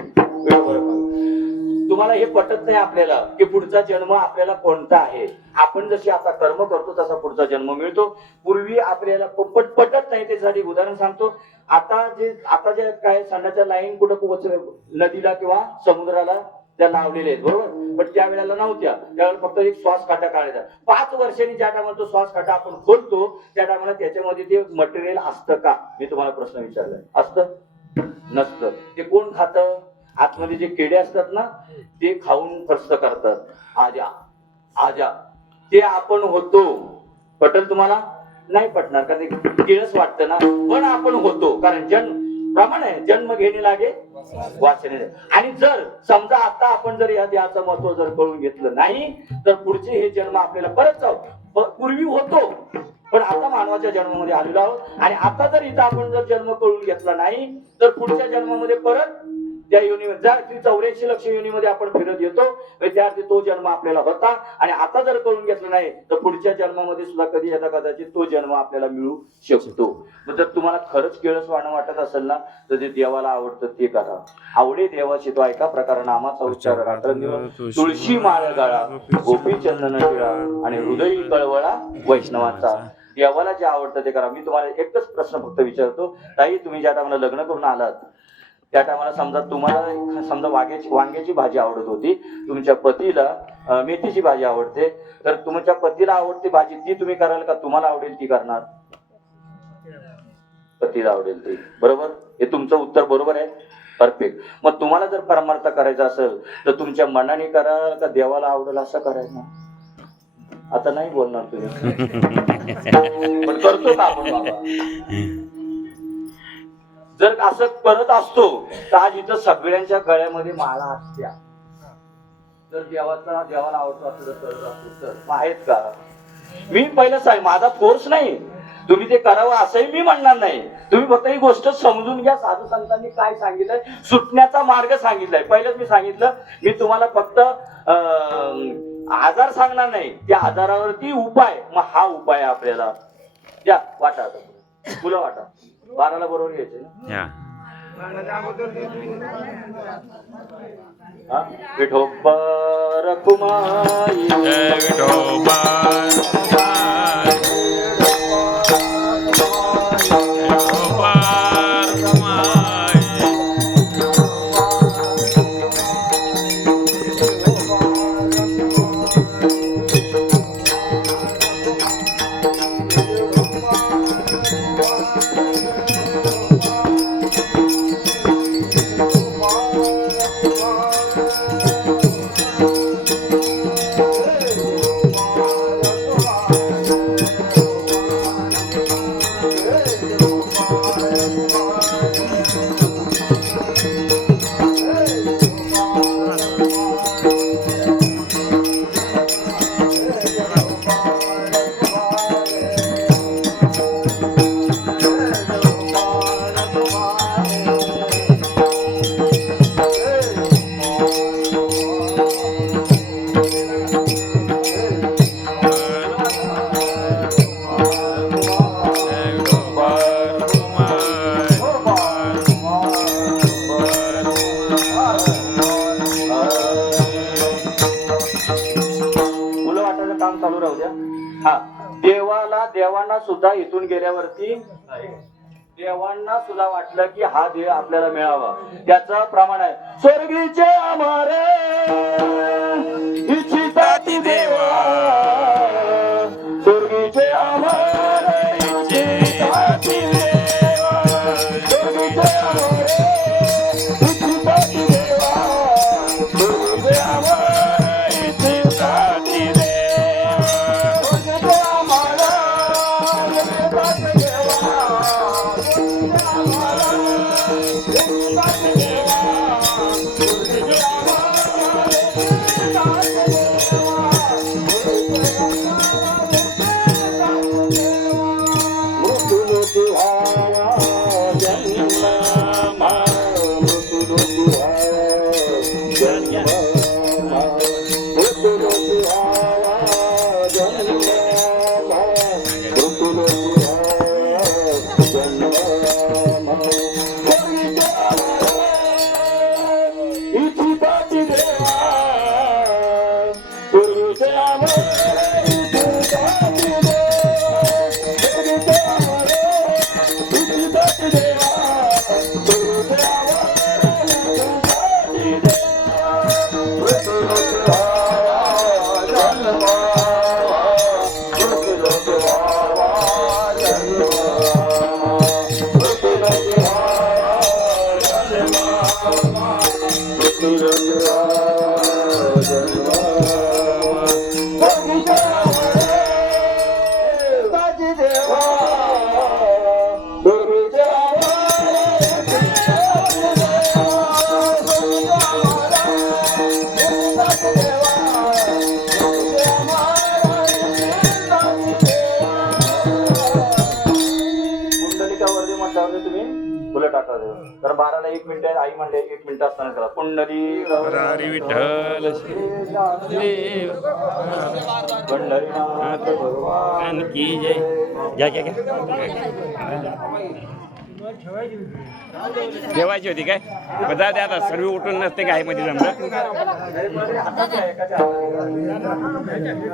तुम्हाला हे पटत नाही आपल्याला की पुढचा जन्म आपल्याला कोणता आहे. आपण जशी आता कर्म करतो तसा पुढचा जन्म मिळतो. पूर्वी आपल्याला पटत नाही, त्यासाठी उदाहरण सांगतो. आता जे काय संडाच्या लाईन कुठं पोहोचले, नदीला किंवा समुद्राला त्या लावलेल्या आहेत, बरोबर? पण त्या वेळेला नव्हत्या, त्यावेळेला फक्त एक श्वास काटा काढायचा. 5 वर्षांनी ज्या टायमाला तो श्वास काटा आपण खोलतो त्या टायमाला त्याच्यामध्ये ते मटेरियल असतं का? मी तुम्हाला प्रश्न विचारलाय. असतं? नसतं. ते कोण खातं? आतमध्ये जे किडे असतात ना ते खाऊन फस्त करतात. आजा ते आपण होतो. पटेल तुम्हाला? नाही पटणार, कारण ते किळस वाटतं ना, पण आपण होतो. कारण प्रमाण आहे, जन्म घेणे लागे वाचने. आणि जर समजा आता आपण जर या देहाचं महत्व जर कळून घेतलं नाही तर पुढचे हे जन्म आपल्याला परत जाऊ. पूर्वी होतो पण आता मानवाच्या जन्मामध्ये आलेलो आहोत. आणि आता जर इथं आपण जर जन्म कळून घेतला नाही तर पुढच्या जन्मामध्ये परत त्या योनीमध्ये 84 लक्ष योनीमध्ये आपण फिरत येतो, त्यासाठी तो जन्म आपल्याला होता. आणि आता जर कळून घेतलं नाही तर पुढच्या जन्मामध्ये सुद्धा कधी यदा कदाचित तो जन्म आपल्याला मिळू शकतो. मग जर तुम्हाला खरंच केळसवाणं वाटत असेल ना तर जे देवाला आवडतं ते करा. आवडे देवाशी तो ऐका प्रकार नामाचा उच्चार रात्रंदिवस, तुळशी माळ गाळा, गोपी चंदन टिळा आणि हृदय कळवळा वैष्णवांचा. देवाला जे आवडतं ते करा. मी तुम्हाला एकच प्रश्न फक्त विचारतो, ताई तुम्ही ज्या टायमाला लग्न करून आलात त्या टायमाला समजा तुम्हाला समजा वांग्याची भाजी आवडत होती, तुमच्या पतीला मेथीची भाजी आवडते, तर तुमच्या पतीला आवडते भाजी ती तुम्ही कराल का तुम्हाला आवडेल ती करणार? पतीला आवडेल ती, बरोबर? हे तुमचं उत्तर बरोबर आहे, परफेक्ट. मग तुम्हाला जर परमार्थ करायचा असेल तर तुमच्या मनाने कराल का देवाला आवडेल असं करायचं? आता नाही बोलणार तुम्ही, पण करतो का आपण बाबा? जर असं करत असतो तर आज इथं सगळ्यांच्या गळ्यामध्ये माळा असत्या. जर देवाला आवडतो असं जर करत असतो तर मग आहेत का? मी पहिलं सांग, माझा फोर्स नाही, तुम्ही ते करावं असंही मी म्हणणार नाही. तुम्ही फक्त ही गोष्ट समजून घ्या. साधू संतांनी काय सांगितलंय, सुटण्याचा मार्ग सांगितलाय. पहिलंच मी सांगितलं, मी तुम्हाला फक्त आजार सांगणार नाही, त्या आजारावरती उपाय. मग हा उपाय आपल्याला द्या. वाटा आता फुलं वाटा. 12ला बरोबर घ्यायचे ना. या हा, विठोबा रखुमाई, जय विठोबा रखुमाई, विठोबा रखुमाई. फुलं वाटायचं काम चालू राहू द्या. हा, देवांना सुद्धा इथून गेल्यावरती देवांना सुद्धा वाटलं की हा देव आपल्याला मिळावा. त्याचं प्रमाण आहे, स्वर्गीचे आम्हारे इच्छिताती देवा, स्वर्गीचे आम्हारे इच्छिताती देवा, स्वर्गीचे आम्हारे इच्छिताती देवा, स्वर्गीचे आम्हारे इच्छिताती देवा, स्वर्गीचे आम्हारे इच्छिताती देवा. तर 12ला 1 मिनिट आहे. आई म्हणले 1 मिनिट असताना करा. पुंडली हरी विठ्ठल देव पंढरीनाथ भगवान की जय. घ्या जेवायची होती काय? बघा द्या, आता सर्व उठून नसते काय मध्ये जमलं.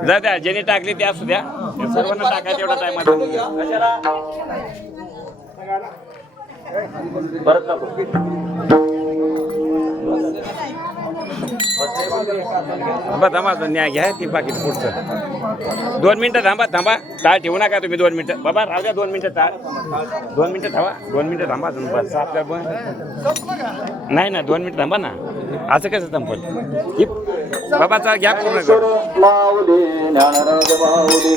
जा द्या, ज्याने टाकली त्या असू द्या, सर्वांना टाकायचं एवढा टाइम. परत नको. थांबा न्याय घ्या ती पाकिट पुढचं. 2 मिनिटं थांबा. टाळ ठेवू नका तुम्ही. 2 मिनिटं बाबा राहू द्या. 2 मिनिटं टाळ. 2 मिनिटं थांबा. 2 मिनिटं थांबा. बस आपल्या नाही ना, 2 मिनिटं थांबा ना. असं कसं संपल बाबा? घ्या पूर्ण. माऊली ज्ञानराज माऊली